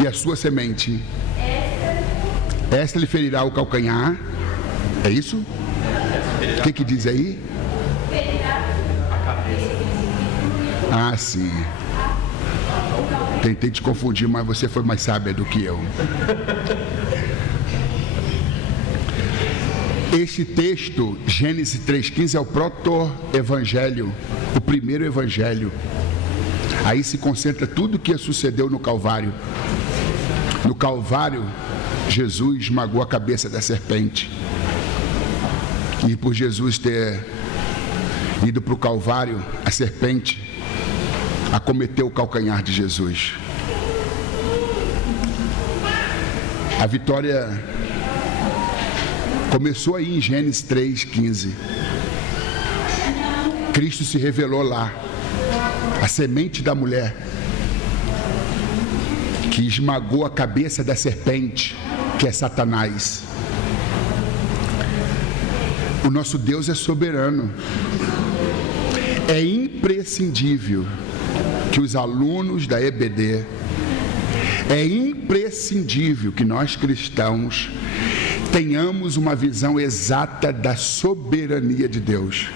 e a sua semente. Esta lhe ferirá o calcanhar. É isso? O que diz aí? Ah, sim. Tentei te confundir, mas você foi mais sábia do que eu. Este texto, Gênesis 3,15, é o proto-evangelho, o primeiro evangelho. Aí se concentra tudo o que sucedeu no Calvário. No Calvário, Jesus esmagou a cabeça da serpente. E por Jesus ter ido para o Calvário, a serpente acometeu o calcanhar de Jesus. A vitória começou aí em Gênesis 3,15. Cristo se revelou lá. A semente da mulher que esmagou a cabeça da serpente, que é Satanás. O nosso Deus é soberano. É imprescindível que os alunos da EBD, é imprescindível que nós cristãos tenhamos uma visão exata da soberania de Deus.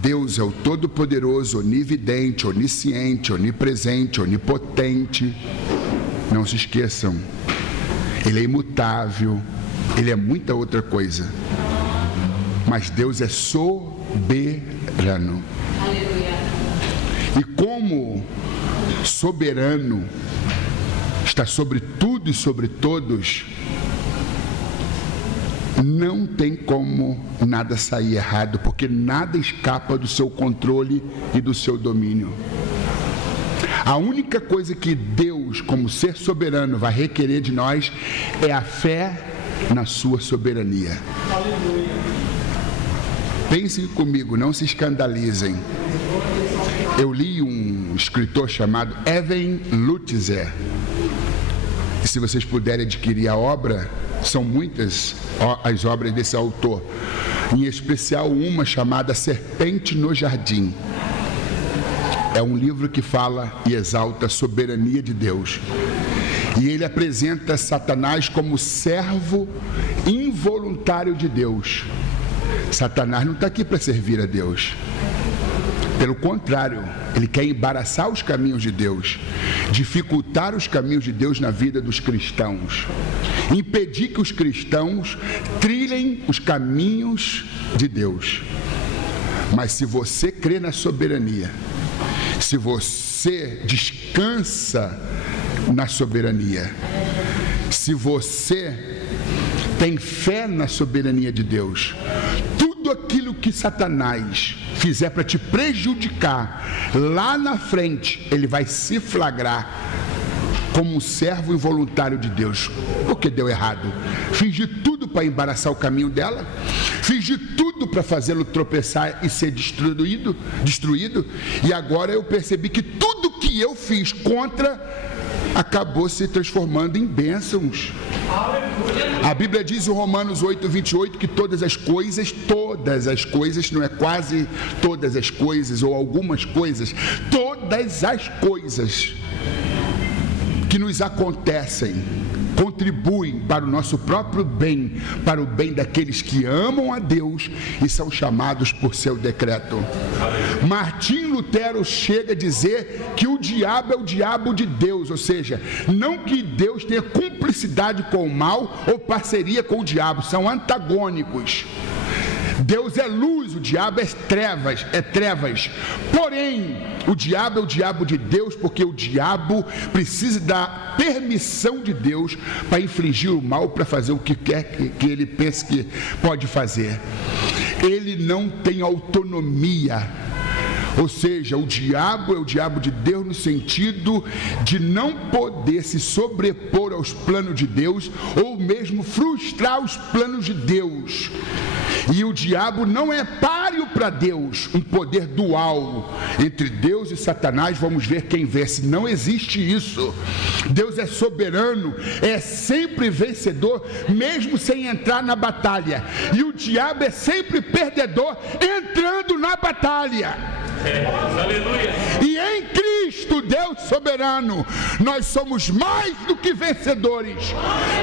Deus é o Todo-Poderoso, onividente, onisciente, onipresente, onipotente. Não se esqueçam, Ele é imutável, Ele é muita outra coisa. Mas Deus é soberano. Aleluia. E como soberano, está sobre tudo e sobre todos, não tem como nada sair errado, porque nada escapa do seu controle e do seu domínio. A única coisa que Deus, como ser soberano, vai requerer de nós é a fé na sua soberania. Pensem comigo, não se escandalizem. Eu li um escritor chamado Evan Lutzer. E se vocês puderem adquirir a obra, são muitas as obras desse autor, em especial uma chamada Serpente no Jardim. é um livro que fala e exalta a soberania de Deus. E ele apresenta Satanás como servo involuntário de Deus. Satanás não está aqui para servir a Deus. Pelo contrário, ele quer embaraçar os caminhos de Deus, dificultar os caminhos de Deus na vida dos cristãos, impedir que os cristãos trilhem os caminhos de Deus. Mas se você crê na soberania, se você descansa na soberania, se você tem fé na soberania de Deus, tudo aquilo que Satanás fizer para te prejudicar, lá na frente, ele vai se flagrar como um servo involuntário de Deus. Porque deu errado. Fiz de tudo para embaraçar o caminho dela, fiz de tudo para fazê-lo tropeçar e ser destruído, e agora eu percebi que tudo que eu fiz contra acabou se transformando em bênçãos. A Bíblia diz em Romanos 8:28 que todas as coisas, não é quase todas as coisas ou algumas coisas, todas as coisas que nos acontecem contribuem para o nosso próprio bem, para o bem daqueles que amam a Deus e são chamados por seu decreto. Martim Lutero chega a dizer que o diabo é o diabo de Deus, ou seja, não que Deus tenha cumplicidade com o mal ou parceria com o diabo, são antagônicos. Deus é luz, o diabo é trevas. Porém, o diabo é o diabo de Deus, porque o diabo precisa da permissão de Deus para infligir o mal, para fazer o que quer que ele pense que pode fazer. Ele não tem autonomia. Ou seja, o diabo é o diabo de Deus no sentido de não poder se sobrepor aos planos de Deus ou mesmo frustrar os planos de Deus. E o diabo não é páreo para Deus, um poder dual entre Deus e Satanás. Vamos ver quem vence. Não existe isso. Deus é soberano, é sempre vencedor, mesmo sem entrar na batalha. E o diabo é sempre perdedor, entrando na batalha. Aleluia. E em Cristo, Deus soberano, nós somos mais do que vencedores.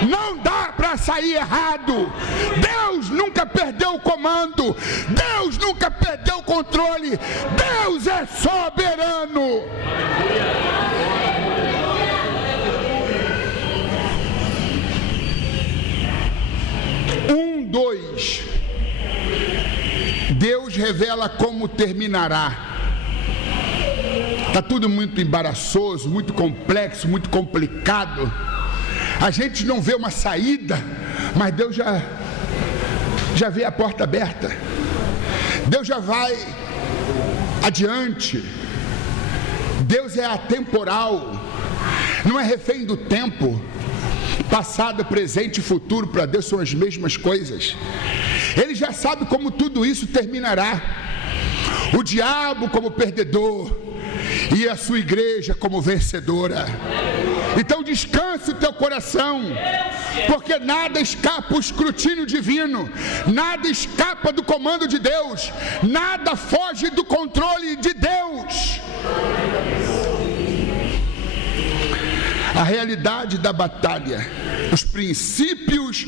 Não dá para sair errado. Deus nunca perdeu o comando. Deus nunca perdeu o controle. Deus é soberano. 2. Deus revela como terminará. Está tudo muito embaraçoso, muito complexo, muito complicado. A gente não vê uma saída, mas Deus já vê a porta aberta. Deus já vai adiante. Deus é atemporal, não é refém do tempo. Passado, presente e futuro para Deus são as mesmas coisas. Ele já sabe como tudo isso terminará. O diabo como perdedor e a sua igreja como vencedora. Então descanse o teu coração, porque nada escapa ao escrutínio divino, nada escapa do comando de Deus, nada foge do controle de Deus. A realidade da batalha, os princípios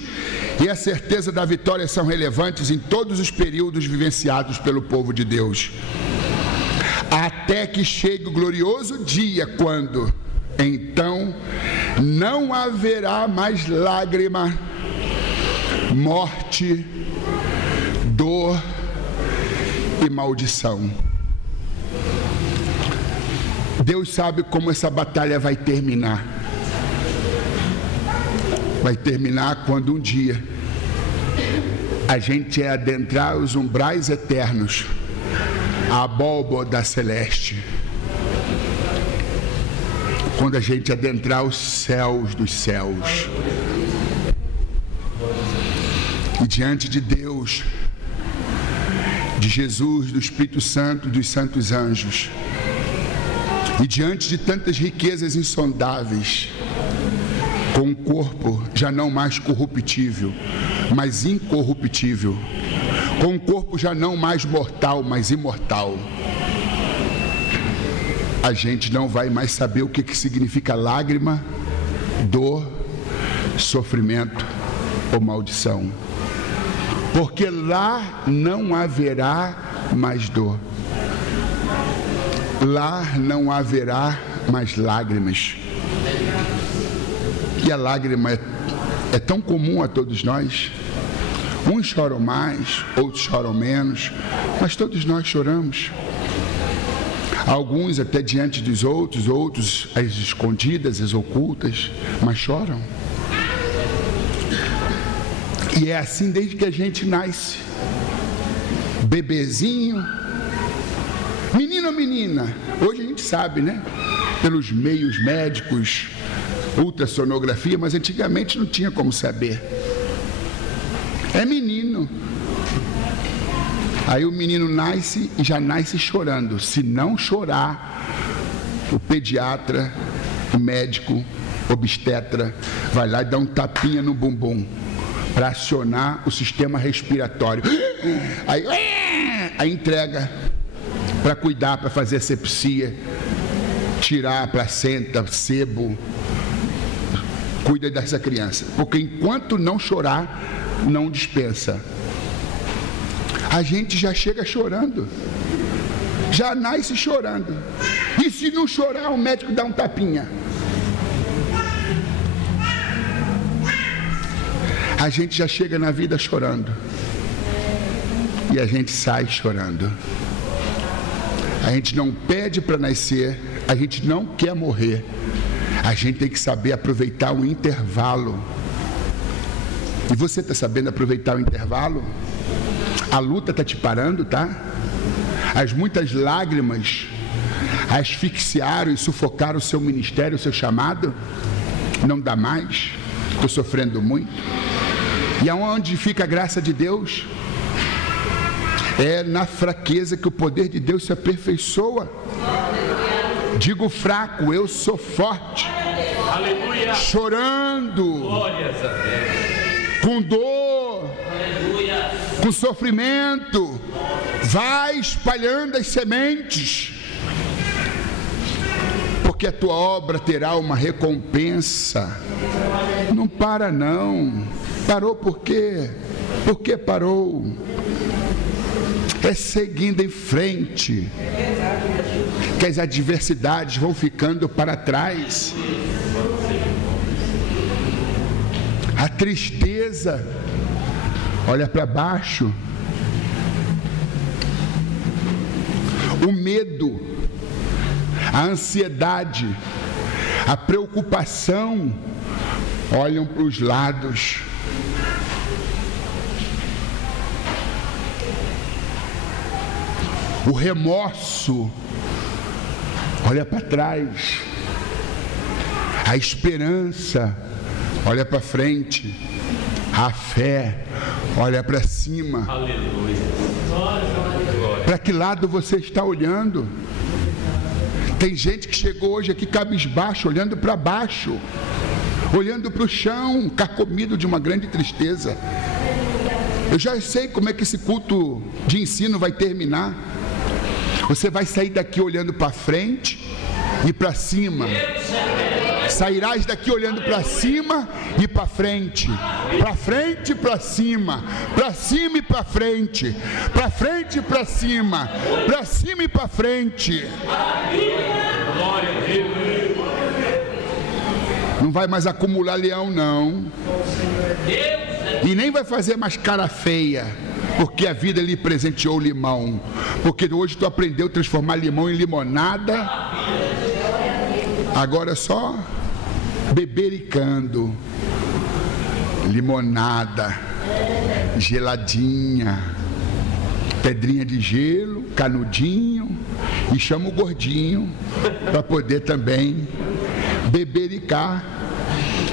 e a certeza da vitória são relevantes em todos os períodos vivenciados pelo povo de Deus, até que chegue o glorioso dia, quando então não haverá mais lágrima, morte, dor e maldição. Deus sabe como essa batalha vai terminar. Vai terminar quando um dia a gente adentrar os umbrais eternos, a abóboda celeste. Quando a gente adentrar os céus dos céus. E diante de Deus, de Jesus, do Espírito Santo, dos santos anjos, e diante de tantas riquezas insondáveis, com um corpo já não mais corruptível, mas incorruptível, com um corpo já não mais mortal, mas imortal. a gente não vai mais saber o que significa lágrima, dor, sofrimento ou maldição. Porque lá não haverá mais dor. Lá não haverá mais lágrimas. E a lágrima é tão comum a todos nós. Uns choram mais, outros choram menos, mas todos nós choramos. Alguns até diante dos outros, outros às escondidas, às ocultas, mas choram. E é assim desde que a gente nasce. Bebezinho, menino ou menina, hoje a gente sabe, né? Pelos meios médicos, ultrassonografia, mas antigamente não tinha como saber. É menino. Aí o menino nasce e já nasce chorando. Se não chorar, o pediatra, o médico, obstetra, vai lá e dá um tapinha no bumbum para acionar o sistema respiratório. Aí entrega para cuidar, para fazer asepsia, tirar a placenta, sebo. Cuida dessa criança, porque enquanto não chorar, não dispensa. A gente já chega chorando, já nasce chorando. E se não chorar, o médico dá um tapinha. A gente já chega na vida chorando. E a gente sai chorando. A gente não pede para nascer, a gente não quer morrer. A gente tem que saber aproveitar o intervalo. E você está sabendo aproveitar o intervalo? A luta está te parando, tá? As muitas lágrimas asfixiaram e sufocaram o seu ministério, o seu chamado. Não dá mais. Estou sofrendo muito. E aonde fica a graça de Deus? É na fraqueza que o poder de Deus se aperfeiçoa. Digo fraco, eu sou forte. Aleluia. Chorando. Glórias a Deus. Com dor. Aleluia. Com sofrimento. Vai espalhando as sementes. Porque a tua obra terá uma recompensa. Não para não. Parou por quê? Por que parou? É seguindo em frente que as adversidades vão ficando para trás. A tristeza olha para baixo. O medo, a ansiedade, a preocupação olham para os lados. O remorso olha para trás. A esperança olha para frente. A fé olha para cima. Aleluia. Para que lado você está olhando? Tem gente que chegou hoje aqui cabisbaixo, olhando para baixo, olhando para o chão, carcomido de uma grande tristeza. Eu já sei como é que esse culto de ensino vai terminar. Você vai sair daqui olhando para frente e para cima. Sairás daqui olhando para cima e para frente e para cima e para frente e para cima e para frente. Não vai mais acumular leão não. E nem vai fazer mais cara feia, porque a vida lhe presenteou limão. Porque hoje tu aprendeu a transformar limão em limonada. Agora é só bebericando. Limonada, geladinha, pedrinha de gelo, canudinho. E chama o gordinho para poder também bebericar.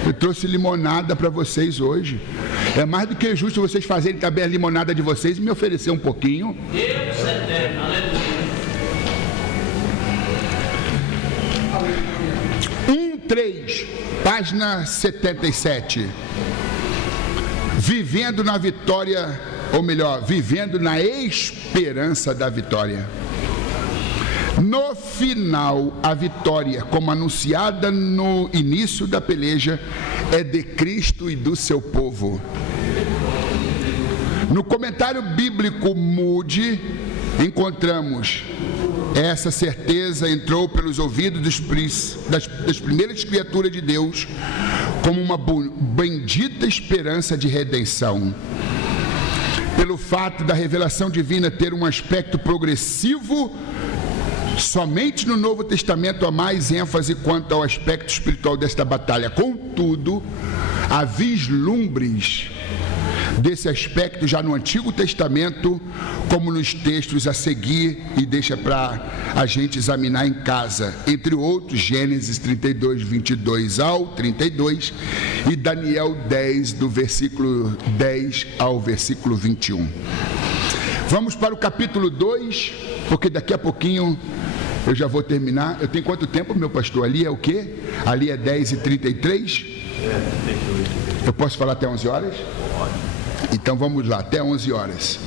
Eu trouxe limonada para vocês hoje. É mais do que justo vocês fazerem também a limonada de vocês e me oferecer um pouquinho. 1:3, página 77. Vivendo na vitória, ou melhor, vivendo na esperança da vitória. No final, a vitória, como anunciada no início da peleja, é de Cristo e do seu povo. No comentário bíblico Moody, encontramos: essa certeza entrou pelos ouvidos das primeiras criaturas de Deus como uma bendita esperança de redenção. Pelo fato da revelação divina ter um aspecto progressivo, somente no Novo Testamento há mais ênfase quanto ao aspecto espiritual desta batalha. Contudo, há vislumbres desse aspecto já no Antigo Testamento, como nos textos a seguir, e deixa para a gente examinar em casa, entre outros, Gênesis 32, 22 ao 32 e Daniel 10, do versículo 10 ao versículo 21. Vamos para o capítulo 2, porque daqui a pouquinho eu já vou terminar. Eu tenho quanto tempo, meu pastor? Ali é o quê? Ali é 10h33? Eu posso falar até 11 horas? Então vamos lá, até 11 horas.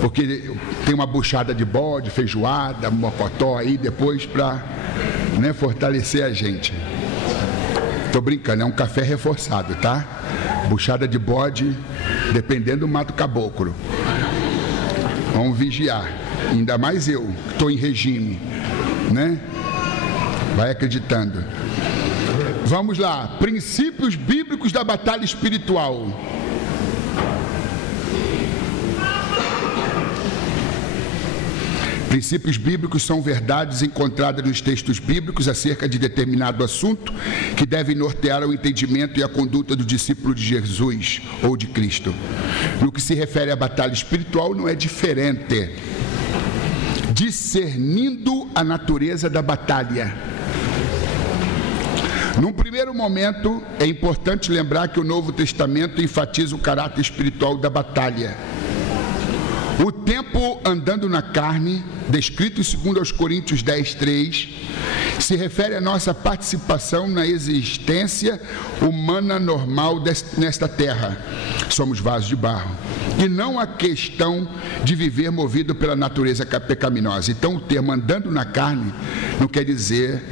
Porque tem uma buchada de bode, feijoada, mocotó aí depois para fortalecer a gente. Tô brincando, é um café reforçado, tá? Buchada de bode, dependendo do mato caboclo. Vamos vigiar. Ainda mais eu, que estou em regime, né? Vai acreditando. Vamos lá, princípios bíblicos da batalha espiritual. Princípios bíblicos são verdades encontradas nos textos bíblicos acerca de determinado assunto que devem nortear o entendimento e a conduta do discípulo de Jesus ou de Cristo. No que se refere à batalha espiritual, não é diferente. Discernindo a natureza da batalha. Num primeiro momento, é importante lembrar que o Novo Testamento enfatiza o caráter espiritual da batalha. O tempo andando na carne, descrito em 2 Coríntios 10:3, se refere à nossa participação na existência humana normal nesta terra. Somos vasos de barro. E não a questão de viver movido pela natureza pecaminosa. Então o termo andando na carne não quer dizer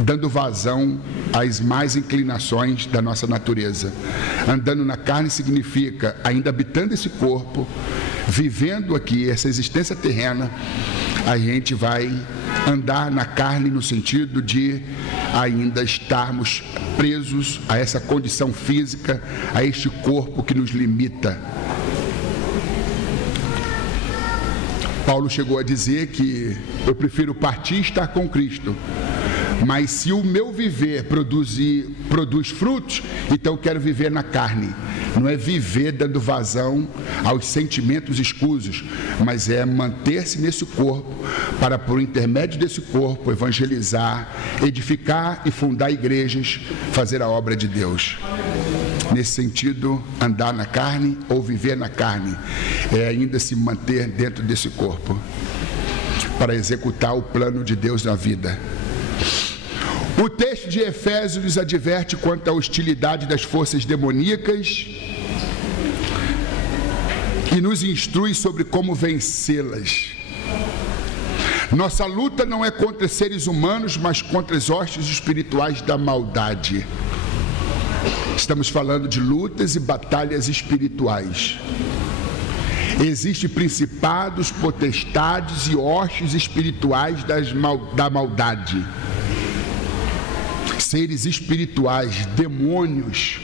dando vazão às más inclinações da nossa natureza. Andando na carne significa ainda habitando esse corpo, vivendo aqui essa existência terrena, a gente vai andar na carne no sentido de ainda estarmos presos a essa condição física, a este corpo que nos limita. Paulo chegou a dizer que eu prefiro partir e estar com Cristo, mas se o meu viver produz frutos, então eu quero viver na carne. Não é viver dando vazão aos sentimentos escusos, mas é manter-se nesse corpo, para por intermédio desse corpo evangelizar, edificar e fundar igrejas, fazer a obra de Deus. Nesse sentido, andar na carne ou viver na carne é ainda se manter dentro desse corpo para executar o plano de Deus na vida. O texto de Efésios nos adverte quanto à hostilidade das forças demoníacas e nos instrui sobre como vencê-las. Nossa luta não é contra seres humanos, mas contra as hostes espirituais da maldade. Estamos falando de lutas e batalhas espirituais. Existem principados, potestades e hostes espirituais da maldade. Seres espirituais, demônios,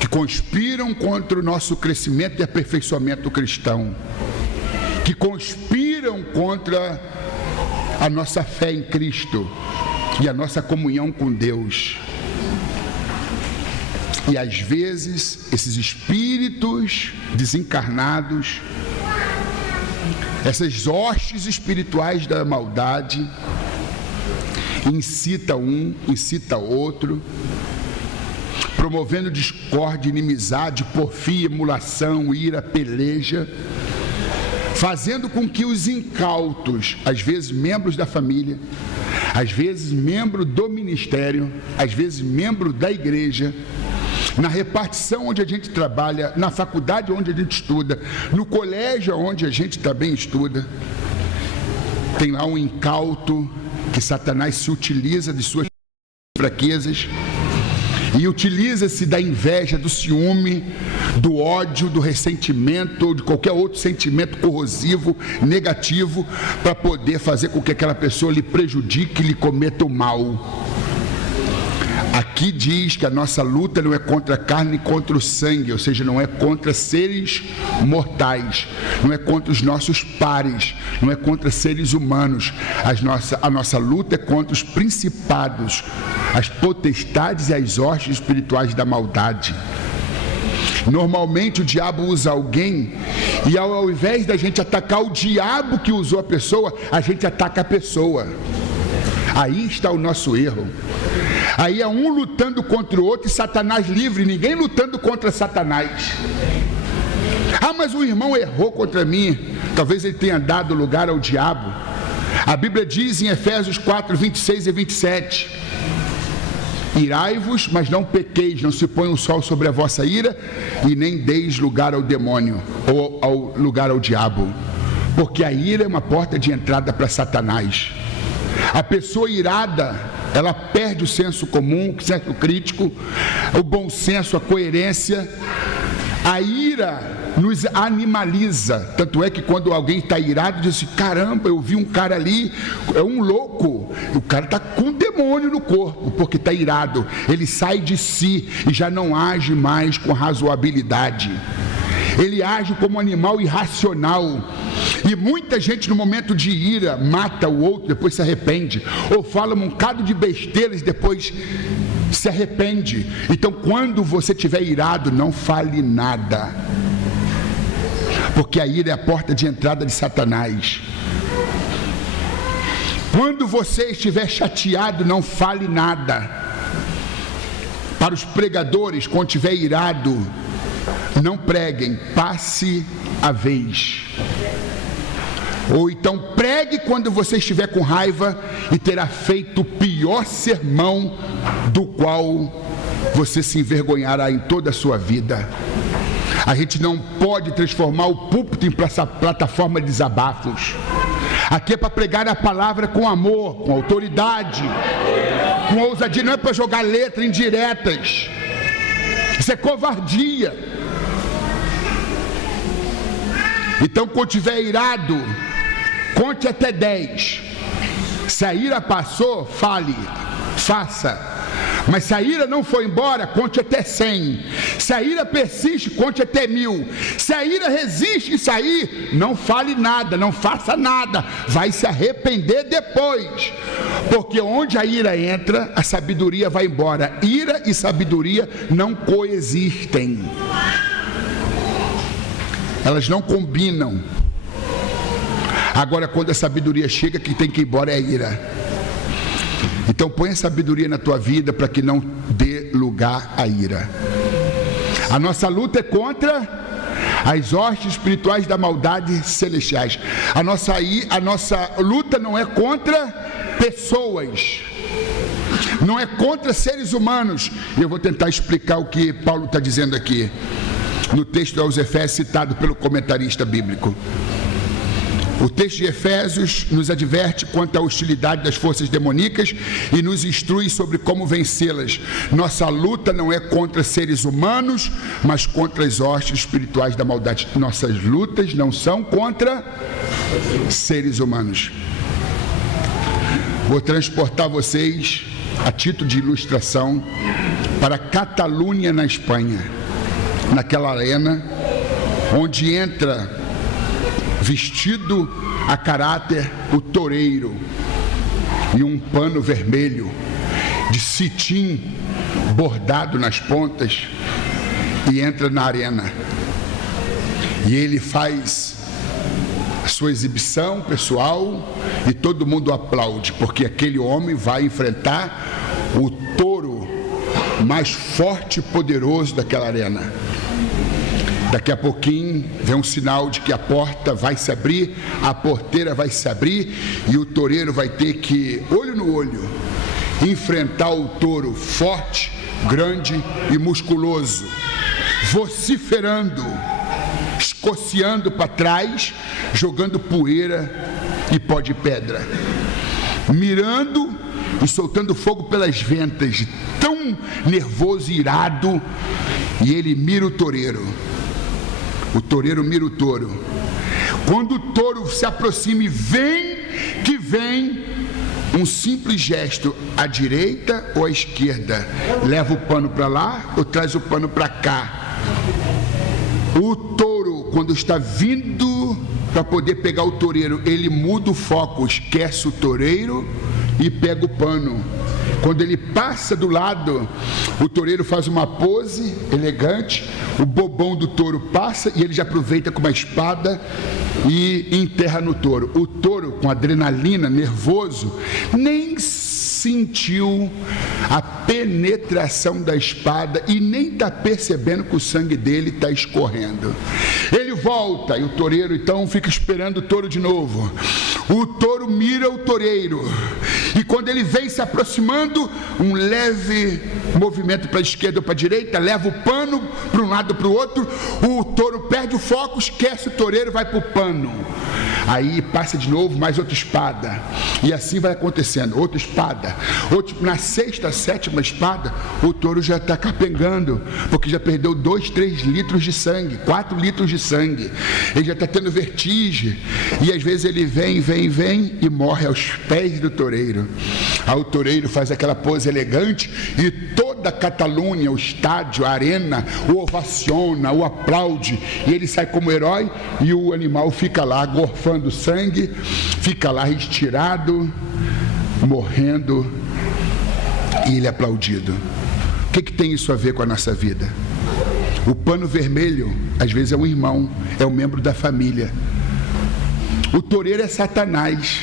que conspiram contra o nosso crescimento e aperfeiçoamento cristão, que conspiram contra a nossa fé em Cristo e a nossa comunhão com Deus. E às vezes, esses espíritos desencarnados, essas hostes espirituais da maldade, incita um, incita outro, promovendo discórdia, inimizade, porfia, emulação, ira, peleja, fazendo com que os incautos, às vezes membros da família, às vezes membro do ministério, às vezes membro da igreja, na repartição onde a gente trabalha, na faculdade onde a gente estuda, no colégio onde a gente também estuda. Tem lá um incauto que Satanás se utiliza de suas fraquezas e utiliza-se da inveja, do ciúme, do ódio, do ressentimento ou de qualquer outro sentimento corrosivo, negativo, para poder fazer com que aquela pessoa lhe prejudique, lhe cometa o mal. Aqui diz que a nossa luta não é contra a carne e contra o sangue, ou seja, não é contra seres mortais, não é contra os nossos pares, não é contra seres humanos. A nossa luta é contra os principados, as potestades e as hostes espirituais da maldade. Normalmente o diabo usa alguém e ao invés da gente atacar o diabo que usou a pessoa, a gente ataca a pessoa. Aí está o nosso erro. Aí é um lutando contra o outro e Satanás livre, ninguém lutando contra Satanás. Ah, mas o irmão errou contra mim. Talvez ele tenha dado lugar ao diabo. A Bíblia diz em Efésios 4, 26 e 27: irai-vos, mas não pequeis, não se ponha o sol sobre a vossa ira, e nem deis lugar ao demônio, ou ao lugar ao diabo, porque a ira é uma porta de entrada para Satanás. A pessoa irada, ela perde o senso comum, o senso crítico, o bom senso, a coerência. A ira nos animaliza, tanto é que quando alguém está irado, diz assim: caramba, eu vi um cara ali, é um louco, o cara está com um demônio no corpo, porque está irado, ele sai de si e já não age mais com razoabilidade. Ele age como um animal irracional. E muita gente no momento de ira mata o outro, depois se arrepende, ou fala um bocado de besteiras, depois se arrepende. Então quando você estiver irado, não fale nada, porque a ira é a porta de entrada de Satanás. Quando você estiver chateado, não fale nada. Para os pregadores, quando estiver irado, não preguem, passe a vez. Ou então pregue quando você estiver com raiva e terá feito o pior sermão do qual você se envergonhará em toda a sua vida. A gente não pode transformar o púlpito em plataforma de desabafos. Aqui é para pregar a palavra com amor, com autoridade, com ousadia. Não é para jogar letras indiretas. Isso é covardia. Então, quando estiver irado, conte até 10. Se a ira passou, fale, faça. Mas se a ira não foi embora, conte até 100. Se a ira persiste, conte até 1000. Se a ira resiste e sair, não fale nada, não faça nada. Vai se arrepender depois. Porque onde a ira entra, a sabedoria vai embora. Ira e sabedoria não coexistem. Elas não combinam. Agora, quando a sabedoria chega, quem tem que ir embora é a ira. Então põe a sabedoria na tua vida para que não dê lugar à ira. A nossa luta é contra as hostes espirituais da maldade celestiais. A nossa luta não é contra pessoas, não é contra seres humanos. E eu vou tentar explicar o que Paulo está dizendo aqui no texto aos Efésios, citado pelo comentarista bíblico. O texto de Efésios nos adverte quanto à hostilidade das forças demoníacas e nos instrui sobre como vencê-las. Nossa luta não é contra seres humanos, mas contra as hostes espirituais da maldade. Nossas lutas não são contra seres humanos. Vou transportar vocês, a título de ilustração, para Catalunha, na Espanha, naquela arena onde entra vestido a caráter o toureiro e um pano vermelho de cetim bordado nas pontas, e entra na arena e ele faz a sua exibição pessoal e todo mundo aplaude, porque aquele homem vai enfrentar o touro mais forte e poderoso daquela arena. Daqui a pouquinho vem um sinal de que a porta vai se abrir, a porteira vai se abrir e o toureiro vai ter que, olho no olho, enfrentar o touro forte, grande e musculoso, vociferando, escociando para trás, jogando poeira e pó de pedra, mirando e soltando fogo pelas ventas, tão nervoso e irado. E ele mira o toureiro mira o touro. Quando o touro se aproxima e vem, um simples gesto à direita ou à esquerda, leva o pano para lá ou traz o pano para cá. O touro, quando está vindo para poder pegar o toureiro, ele muda o foco, esquece o toureiro e pega o pano. Quando ele passa do lado, o toureiro faz uma pose elegante, o bobão do touro passa e ele já aproveita com uma espada e enterra no touro. O touro, com adrenalina, nervoso, nem sentiu a penetração da espada e nem está percebendo que o sangue dele está escorrendo. Ele volta e o toureiro então fica esperando o touro de novo. O touro mira o toureiro e quando ele vem se aproximando, um leve movimento para a esquerda ou para a direita, leva o pano para um lado ou para o outro, o touro perde o foco, esquece o toureiro, vai para o pano. Aí passa de novo, mais outra espada. E assim vai acontecendo, outra espada. Na sexta, sétima espada, o touro já está capengando, porque já perdeu 2, 3 litros de sangue, 4 litros de sangue. Ele já está tendo vertigem. E às vezes ele vem e morre aos pés do toureiro. Aí o toureiro faz aquela pose elegante e toda a Catalunha, o estádio, a arena, o ovaciona, o aplaude. E ele sai como herói e o animal fica lá gorfando sangue, fica lá estirado, morrendo, e ele é aplaudido. O que tem isso a ver com a nossa vida? O pano vermelho, às vezes, é um irmão, é um membro da família. O toureiro é Satanás.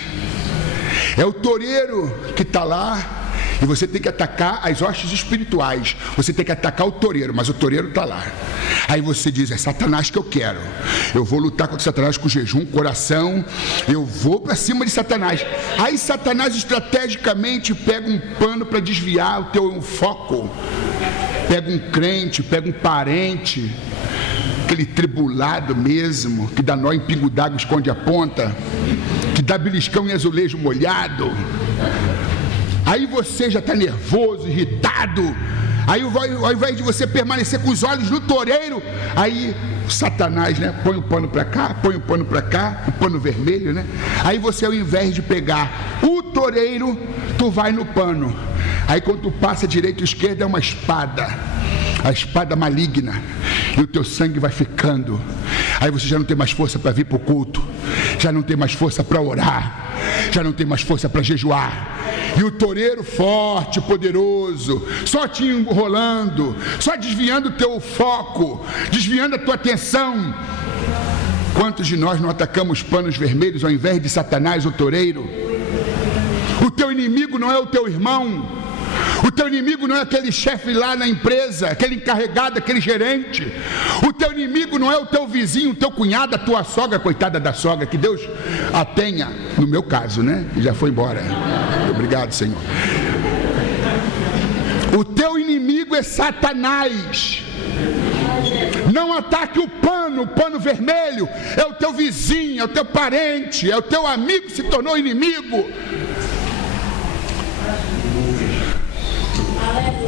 É o toureiro que está lá e você tem que atacar as hostes espirituais. Você tem que atacar o toureiro, mas o toureiro está lá. Aí você diz, é Satanás que eu quero. Eu vou lutar contra Satanás com jejum, coração. Eu vou para cima de Satanás. Aí Satanás estrategicamente pega um pano para desviar o teu foco. Pega um crente, pega um parente, aquele tribulado mesmo, que dá nó em pingo d'água, esconde a ponta, que dá beliscão em azulejo molhado. Aí você já está nervoso, irritado. Aí ao invés de você permanecer com os olhos no toureiro, aí Satanás, né, põe o pano para cá, põe o pano para cá, o pano vermelho, né? Aí você, ao invés de pegar o toureiro, tu vai no pano. Aí quando tu passa direita ou esquerda, é uma espada, a espada maligna, e o teu sangue vai ficando. Aí você já não tem mais força para vir para o culto, já não tem mais força para orar, já não tem mais força para jejuar. E o toureiro forte, poderoso, só te enrolando, só desviando o teu foco, desviando a tua atenção. Quantos de nós não atacamos panos vermelhos ao invés de Satanás, o toureiro? O teu inimigo não é o teu irmão. O teu inimigo não é aquele chefe lá na empresa, aquele encarregado, aquele gerente. O teu inimigo não é o teu vizinho, o teu cunhado, a tua sogra, coitada da sogra, que Deus a tenha, no meu caso, né? E já foi embora. Obrigado, Senhor. O teu inimigo é Satanás. Não ataque o pano vermelho. É o teu vizinho, é o teu parente, é o teu amigo que se tornou inimigo.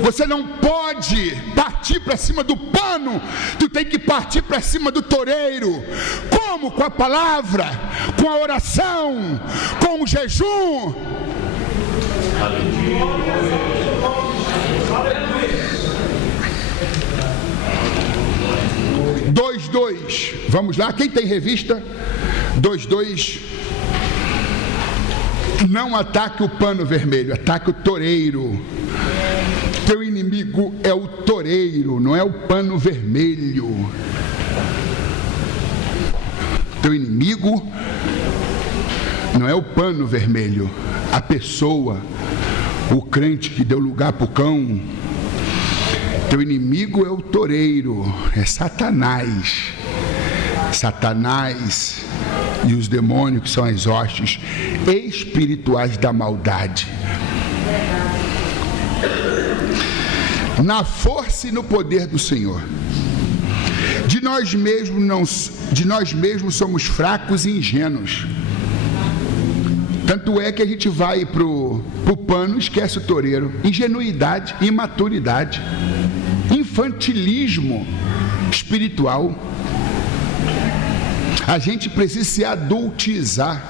Você não pode partir para cima do pano, tu tem que partir para cima do toureiro. Como? Com a palavra, com a oração, com o jejum. 2:2. Vamos lá, quem tem revista? 2:2. Não ataque o pano vermelho, ataque o toureiro. Teu inimigo é o toureiro, não é o pano vermelho. Teu inimigo não é o pano vermelho, a pessoa, o crente que deu lugar para o cão. Teu inimigo é o toureiro, é Satanás. Satanás e os demônios, que são as hostes espirituais da maldade. na força e no poder do Senhor. De nós mesmos somos fracos e ingênuos. Tanto é que a gente vai pro pano e esquece o toureiro. Ingenuidade, imaturidade, infantilismo espiritual. A gente precisa se adultizar,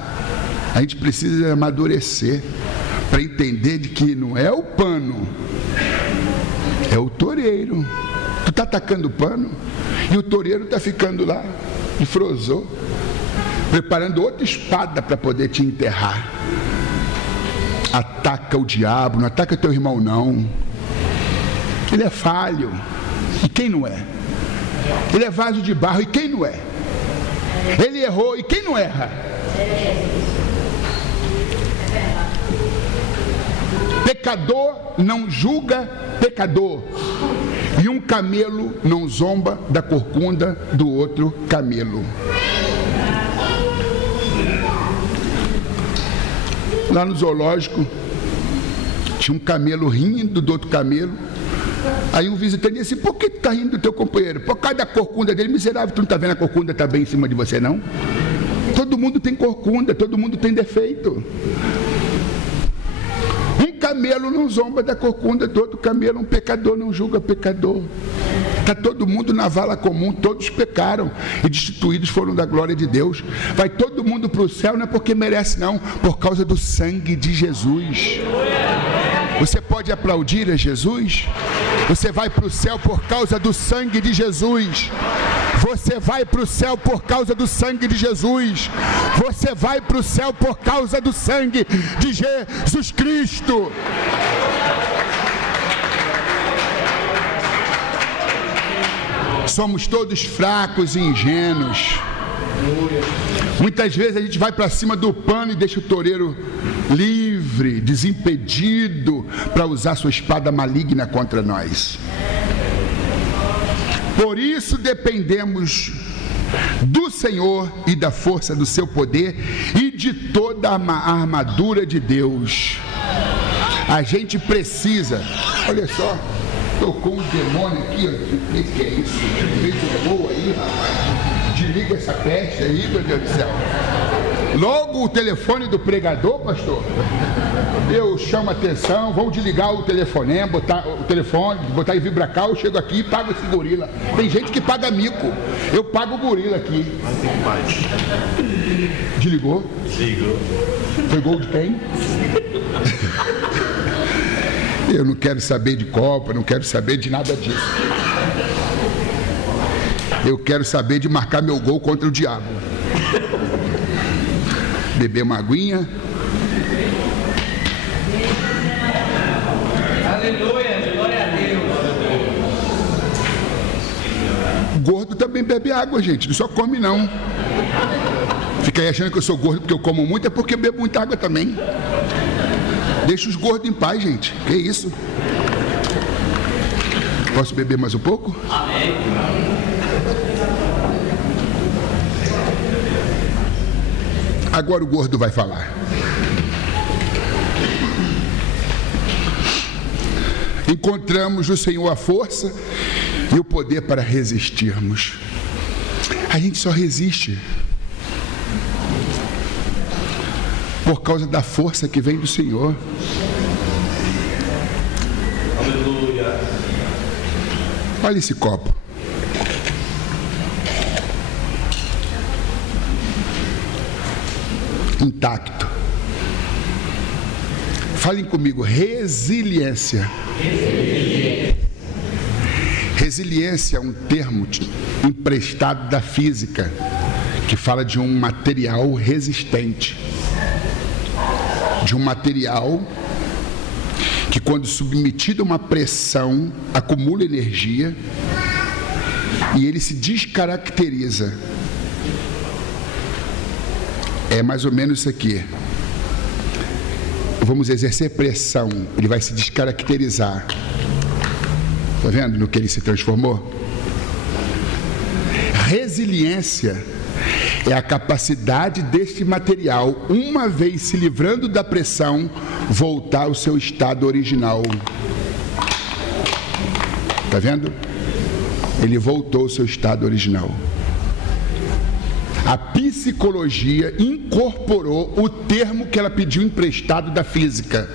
a gente precisa amadurecer para entender de que não é o pano, é o toureiro. Tu está atacando o pano e o toureiro está ficando lá de frozô, preparando outra espada para poder te enterrar. Ataca o diabo, não ataca teu irmão não. Ele é falho, e quem não é? Ele é vaso de barro, e quem não é? Ele errou, e quem não erra? Pecador não julga pecador, e um camelo não zomba da corcunda do outro camelo. Lá no zoológico tinha um camelo rindo do outro camelo. Aí um visitante disse assim: por que tu está rindo do teu companheiro? Por causa da corcunda dele. Miserável, tu não está vendo a corcunda está bem em cima de você não? Todo mundo tem corcunda, todo mundo tem defeito. Um camelo não zomba da corcunda do outro camelo, um pecador não julga pecador. Está todo mundo na vala comum, todos pecaram e destituídos foram da glória de Deus. Vai todo mundo para o céu, não é porque merece não, por causa do sangue de Jesus. Você pode aplaudir a Jesus? Você vai para o céu por causa do sangue de Jesus. Você vai para o céu por causa do sangue de Jesus. Você vai para o céu por causa do sangue de Jesus Cristo. Somos todos fracos e ingênuos. Muitas vezes a gente vai para cima do pano e deixa o toureiro livre, desimpedido, para usar sua espada maligna contra nós. Por isso dependemos do Senhor e da força do seu poder e de toda a armadura de Deus. A gente precisa, olha só, tocou um demônio aqui, o que é isso? Fez um gol aí, rapaz. Desliga essa peste aí, meu Deus do céu. Logo o telefone do pregador, pastor. Eu chamo a atenção, vamos desligar o telefone, botar o telefone, botar em vibracal, eu chego aqui e pago esse gorila. Tem gente que paga mico. Eu pago o gorila aqui. Desligou? Desligou. Foi gol de quem? Eu não quero saber de Copa, não quero saber de nada disso. Eu quero saber de marcar meu gol contra o diabo. Beber uma aguinha. Aleluia, glória a Deus. Gordo também bebe água, gente, não só come não. Fica aí achando que eu sou gordo porque eu como muito, é porque eu bebo muita água também. Deixa os gordos em paz, gente. Que isso? Posso beber mais um pouco? Amém. Agora o gordo vai falar. Encontramos no Senhor a força e o poder para resistirmos. A gente só resiste por causa da força que vem do Senhor. Aleluia. Olha esse copo. Intacto. Falem comigo, resiliência. Resiliência é um termo emprestado da física, que fala de um material resistente, de um material que, quando submetido a uma pressão, acumula energia e ele se descaracteriza. É mais ou menos isso aqui. Vamos exercer pressão, ele vai se descaracterizar. Está vendo no que ele se transformou? Resiliência é a capacidade deste material, uma vez se livrando da pressão, voltar ao seu estado original. Está vendo? Ele voltou ao seu estado original. A psicologia incorporou o termo que ela pediu emprestado da física.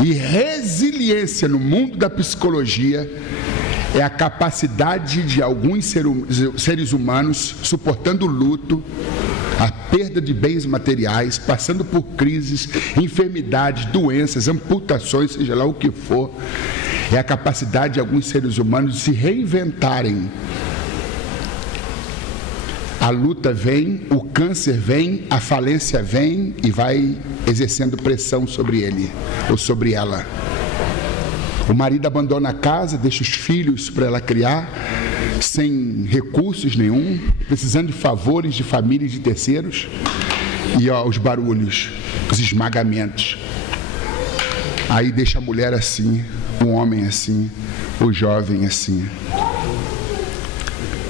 E resiliência no mundo da psicologia é a capacidade de alguns seres humanos suportando luto, a perda de bens materiais, passando por crises, enfermidades, doenças, amputações, seja lá o que for. É a capacidade de alguns seres humanos de se reinventarem. A luta vem, o câncer vem, a falência vem e vai exercendo pressão sobre ele ou sobre ela. O marido abandona a casa, deixa os filhos para ela criar, sem recursos nenhum, precisando de favores de família e de terceiros. E os barulhos, os esmagamentos. Aí deixa a mulher assim, o homem assim, o jovem assim.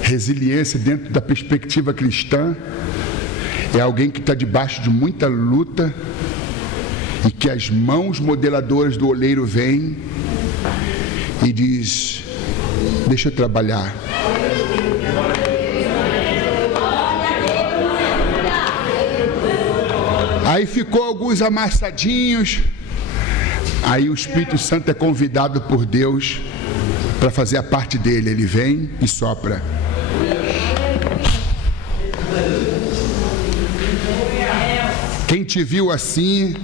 Resiliência dentro da perspectiva cristã é alguém que está debaixo de muita luta e que as mãos modeladoras do oleiro vêm e diz: deixa eu trabalhar. Aí ficou alguns amassadinhos. Aí o Espírito Santo é convidado por Deus para fazer a parte dele. Ele vem e sopra. Quem te viu assim,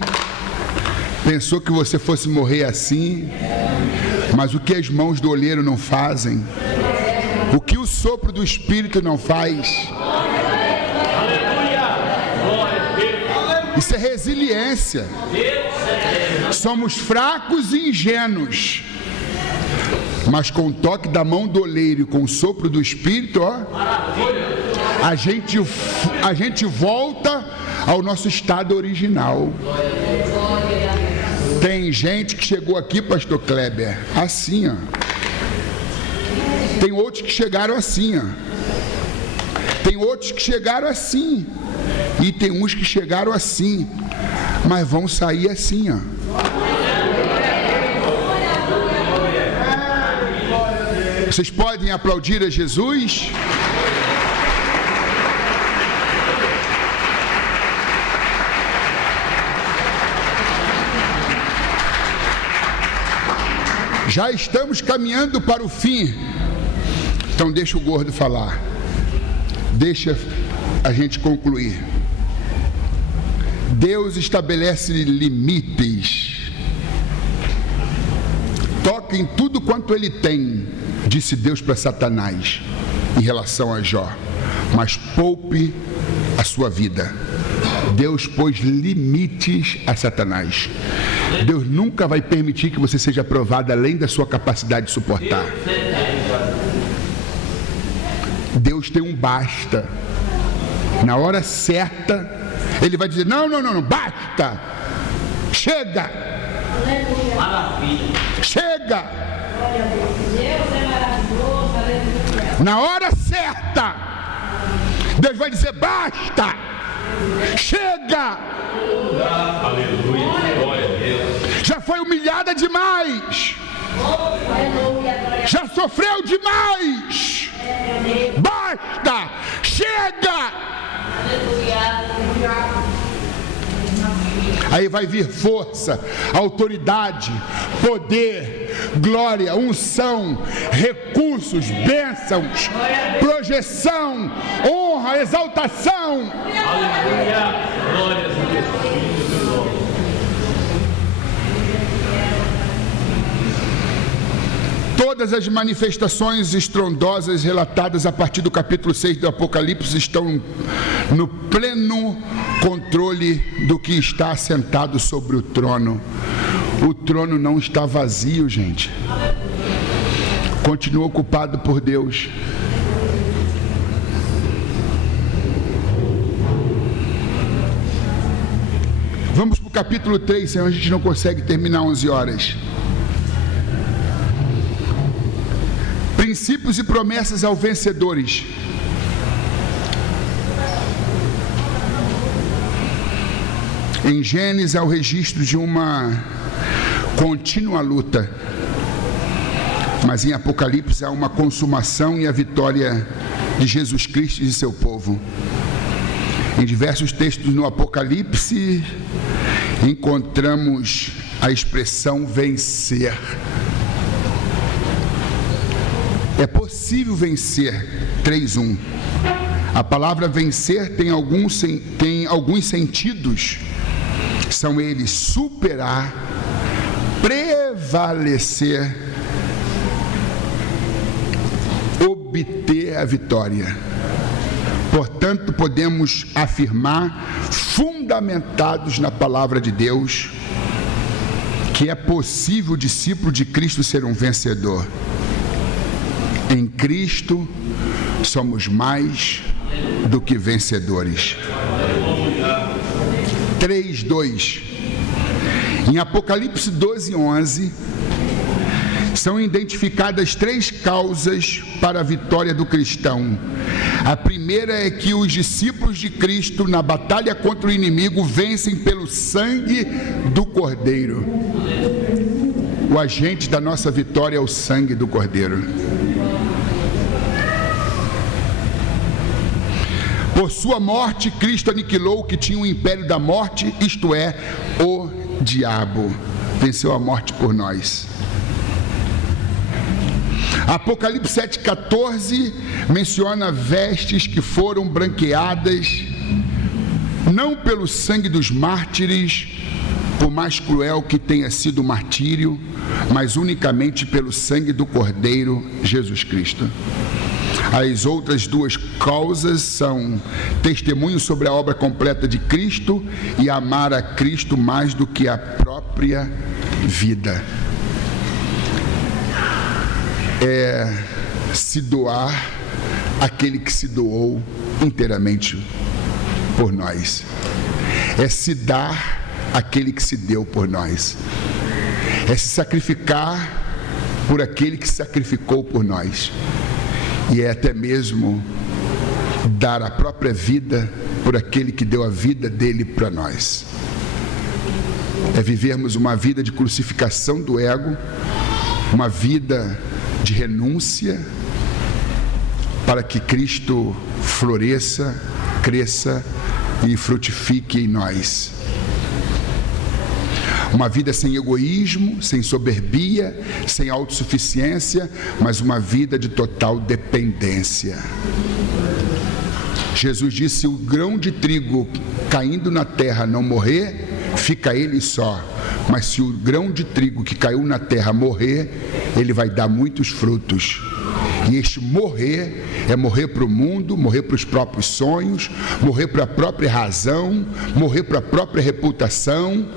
pensou que você fosse morrer assim, mas o que as mãos do olheiro não fazem, o que o sopro do Espírito não faz, isso é resiliência. Somos fracos e ingênuos, mas com o toque da mão do oleiro e com o sopro do Espírito, a gente volta ao nosso estado original. Tem gente que chegou aqui, pastor Kleber, assim, ó. Tem outros que chegaram assim, ó. Tem outros que chegaram assim. E tem uns que chegaram assim, mas vão sair assim, ó. Vocês podem aplaudir a Jesus? Já estamos caminhando para o fim. Então deixa o gordo falar. Deixa a gente concluir. Deus estabelece limites. Toca em tudo quanto ele tem, disse Deus para Satanás em relação a Jó, mas poupe a sua vida. Deus pôs limites a Satanás. Deus nunca vai permitir que você seja provado além da sua capacidade de suportar. Deus tem um basta. Na hora certa, Ele vai dizer: não, basta! Chega! Chega! Na hora certa, Deus vai dizer: basta! Chega! Aleluia! Glória a Deus! Já foi humilhada demais! Já sofreu demais! Basta! Chega! Aí vai vir força, autoridade, poder, glória, unção, recursos, bênçãos, projeção, honra, exaltação. Aleluia! Glória a Deus. Todas as manifestações estrondosas relatadas a partir do capítulo 6 do Apocalipse estão no pleno controle do que está assentado sobre o trono. O trono não está vazio, gente. Continua ocupado por Deus. Vamos para o capítulo 3, senão a gente não consegue terminar 11 horas. Princípios e promessas aos vencedores. Em Gênesis há o registro de uma contínua luta. Mas em Apocalipse há uma consumação e a vitória de Jesus Cristo e de seu povo. Em diversos textos no Apocalipse encontramos a expressão vencer. É possível vencer. 3:1. A palavra vencer tem alguns sentidos. São eles superar, prevalecer, obter a vitória. Portanto, podemos afirmar, fundamentados na palavra de Deus, que é possível o discípulo de Cristo ser um vencedor. Em Cristo somos mais do que vencedores. 3:2. Em Apocalipse 12:11 são identificadas 3 causas para a vitória do cristão. A primeira é que os discípulos de Cristo na batalha contra o inimigo vencem pelo sangue do Cordeiro. O agente da nossa vitória é o sangue do Cordeiro. Por sua morte, Cristo aniquilou o que tinha o império da morte, isto é, o diabo. Venceu a morte por nós. Apocalipse 7,14 menciona vestes que foram branqueadas, não pelo sangue dos mártires, por mais cruel que tenha sido o martírio, mas unicamente pelo sangue do Cordeiro, Jesus Cristo. As outras 2 causas são testemunho sobre a obra completa de Cristo e amar a Cristo mais do que a própria vida. É se doar aquele que se doou inteiramente por nós. É se dar aquele que se deu por nós. É se sacrificar por aquele que se sacrificou por nós. E é até mesmo dar a própria vida por aquele que deu a vida dele para nós. É vivermos uma vida de crucificação do ego, uma vida de renúncia, para que Cristo floresça, cresça e frutifique em nós. Uma vida sem egoísmo, sem soberbia, sem autossuficiência, mas uma vida de total dependência. Jesus disse: se o grão de trigo caindo na terra não morrer, fica ele só. Mas se o grão de trigo que caiu na terra morrer, ele vai dar muitos frutos. E este morrer é morrer para o mundo, morrer para os próprios sonhos, morrer para a própria razão, morrer para a própria reputação,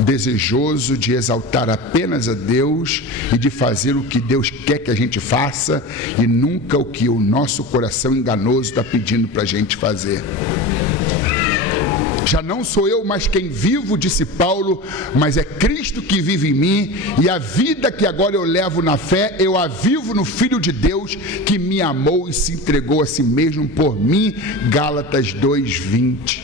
desejoso de exaltar apenas a Deus e de fazer o que Deus quer que a gente faça e nunca o que o nosso coração enganoso está pedindo para a gente fazer. Já não sou eu mais quem vivo, disse Paulo, mas é Cristo que vive em mim, e a vida que agora eu levo na fé, eu a vivo no Filho de Deus, que me amou e se entregou a si mesmo por mim. Gálatas 2:20.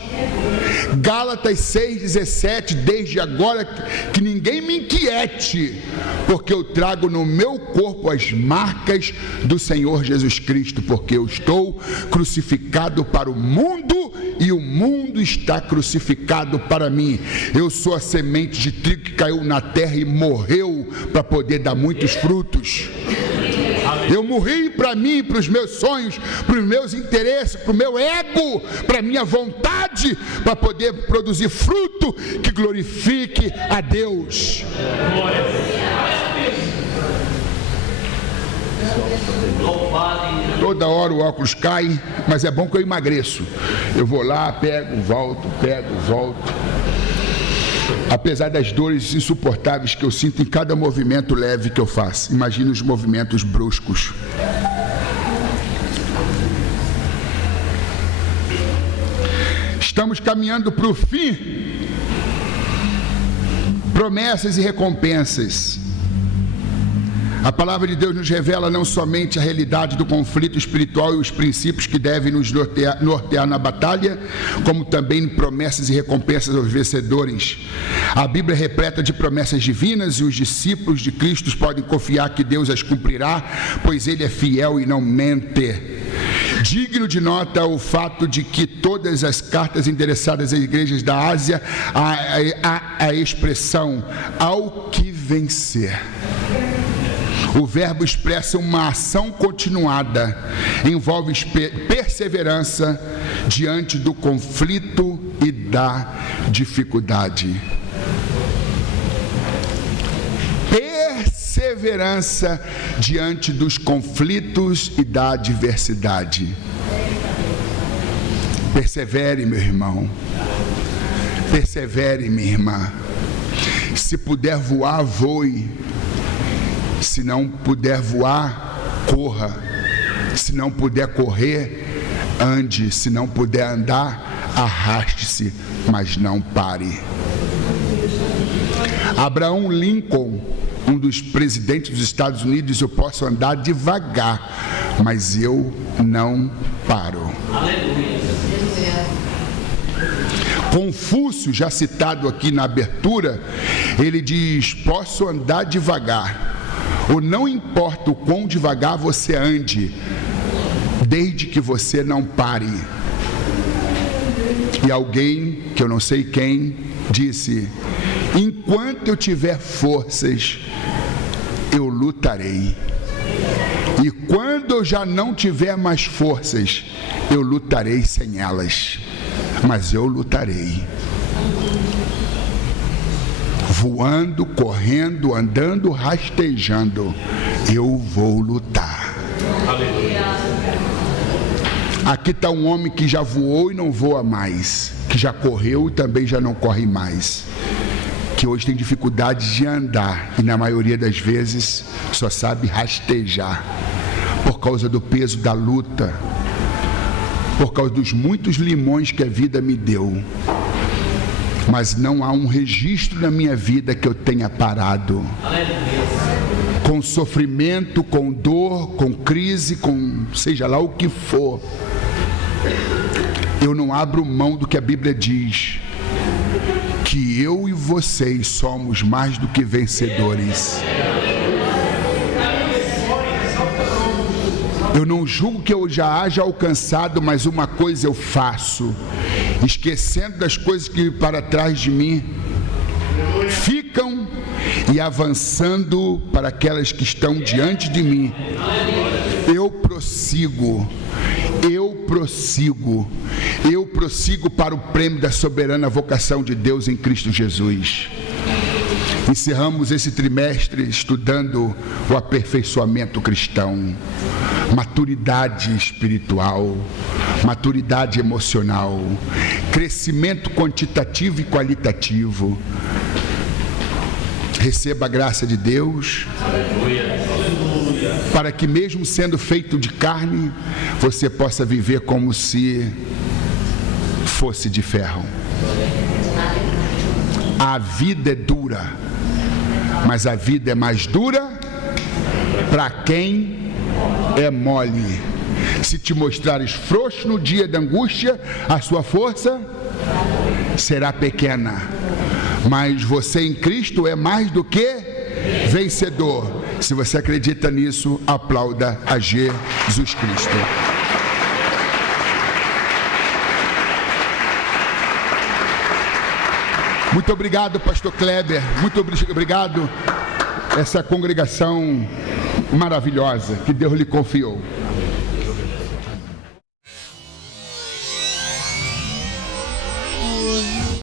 Gálatas 6:17, desde agora que ninguém me inquiete, porque eu trago no meu corpo as marcas do Senhor Jesus Cristo, porque eu estou crucificado para o mundo e o mundo está crucificado para mim. Eu sou a semente de trigo que caiu na terra e morreu para poder dar muitos frutos. Eu morri para mim, para os meus sonhos, para os meus interesses, para o meu ego, para a minha vontade, para poder produzir fruto que glorifique a Deus. Toda hora o óculos cai, mas é bom que eu emagreço. Eu vou lá, pego, volto. Apesar das dores insuportáveis que eu sinto em cada movimento leve que eu faço. Imagine os movimentos bruscos. Estamos caminhando para o fim. Promessas e recompensas. A palavra de Deus nos revela não somente a realidade do conflito espiritual e os princípios que devem nos nortear na batalha, como também promessas e recompensas aos vencedores. A Bíblia é repleta de promessas divinas e os discípulos de Cristo podem confiar que Deus as cumprirá, pois Ele é fiel e não mente. Digno de nota o fato de que todas as cartas endereçadas às igrejas da Ásia há a expressão "ao que vencer". O verbo expressa uma ação continuada, envolve perseverança diante do conflito e da dificuldade. Perseverança diante dos conflitos e da adversidade. Persevere, meu irmão. Persevere, minha irmã. Se puder voar, voe. Se não puder voar, corra. Se não puder correr, ande. Se não puder andar, arraste-se, mas não pare. Abraham Lincoln, um dos presidentes dos Estados Unidos, disse: eu posso andar devagar, mas eu não paro. Aleluia. Confúcio, já citado aqui na abertura, ele diz: posso andar devagar, ou não importa o quão devagar você ande, desde que você não pare. E alguém, que eu não sei quem, disse: enquanto eu tiver forças, eu lutarei. E quando eu já não tiver mais forças, eu lutarei sem elas. Mas eu lutarei. Voando, correndo, andando, rastejando, eu vou lutar. Aleluia. Aqui está um homem que já voou e não voa mais, que já correu e também já não corre mais, que hoje tem dificuldade de andar e na maioria das vezes só sabe rastejar, por causa do peso da luta, por causa dos muitos limões que a vida me deu. Mas não há um registro na minha vida que eu tenha parado. Com sofrimento, com dor, com crise, com seja lá o que for, eu não abro mão do que a Bíblia diz, que eu e vocês somos mais do que vencedores. Eu não julgo que eu já haja alcançado, mas uma coisa eu faço, esquecendo das coisas que para trás de mim ficam e avançando para aquelas que estão diante de mim. Eu prossigo para o prêmio da soberana vocação de Deus em Cristo Jesus. Encerramos esse trimestre estudando o aperfeiçoamento cristão, maturidade espiritual, maturidade emocional, crescimento quantitativo e qualitativo. Receba a graça de Deus, para que mesmo sendo feito de carne, você possa viver como se fosse de ferro. A vida é dura, mas a vida é mais dura para quem é mole. Se te mostrares frouxo no dia da angústia, a sua força será pequena. Mas você em Cristo é mais do que vencedor. Se você acredita nisso, aplauda a Jesus Cristo. Muito obrigado, pastor Kleber. Muito obrigado essa congregação maravilhosa que Deus lhe confiou.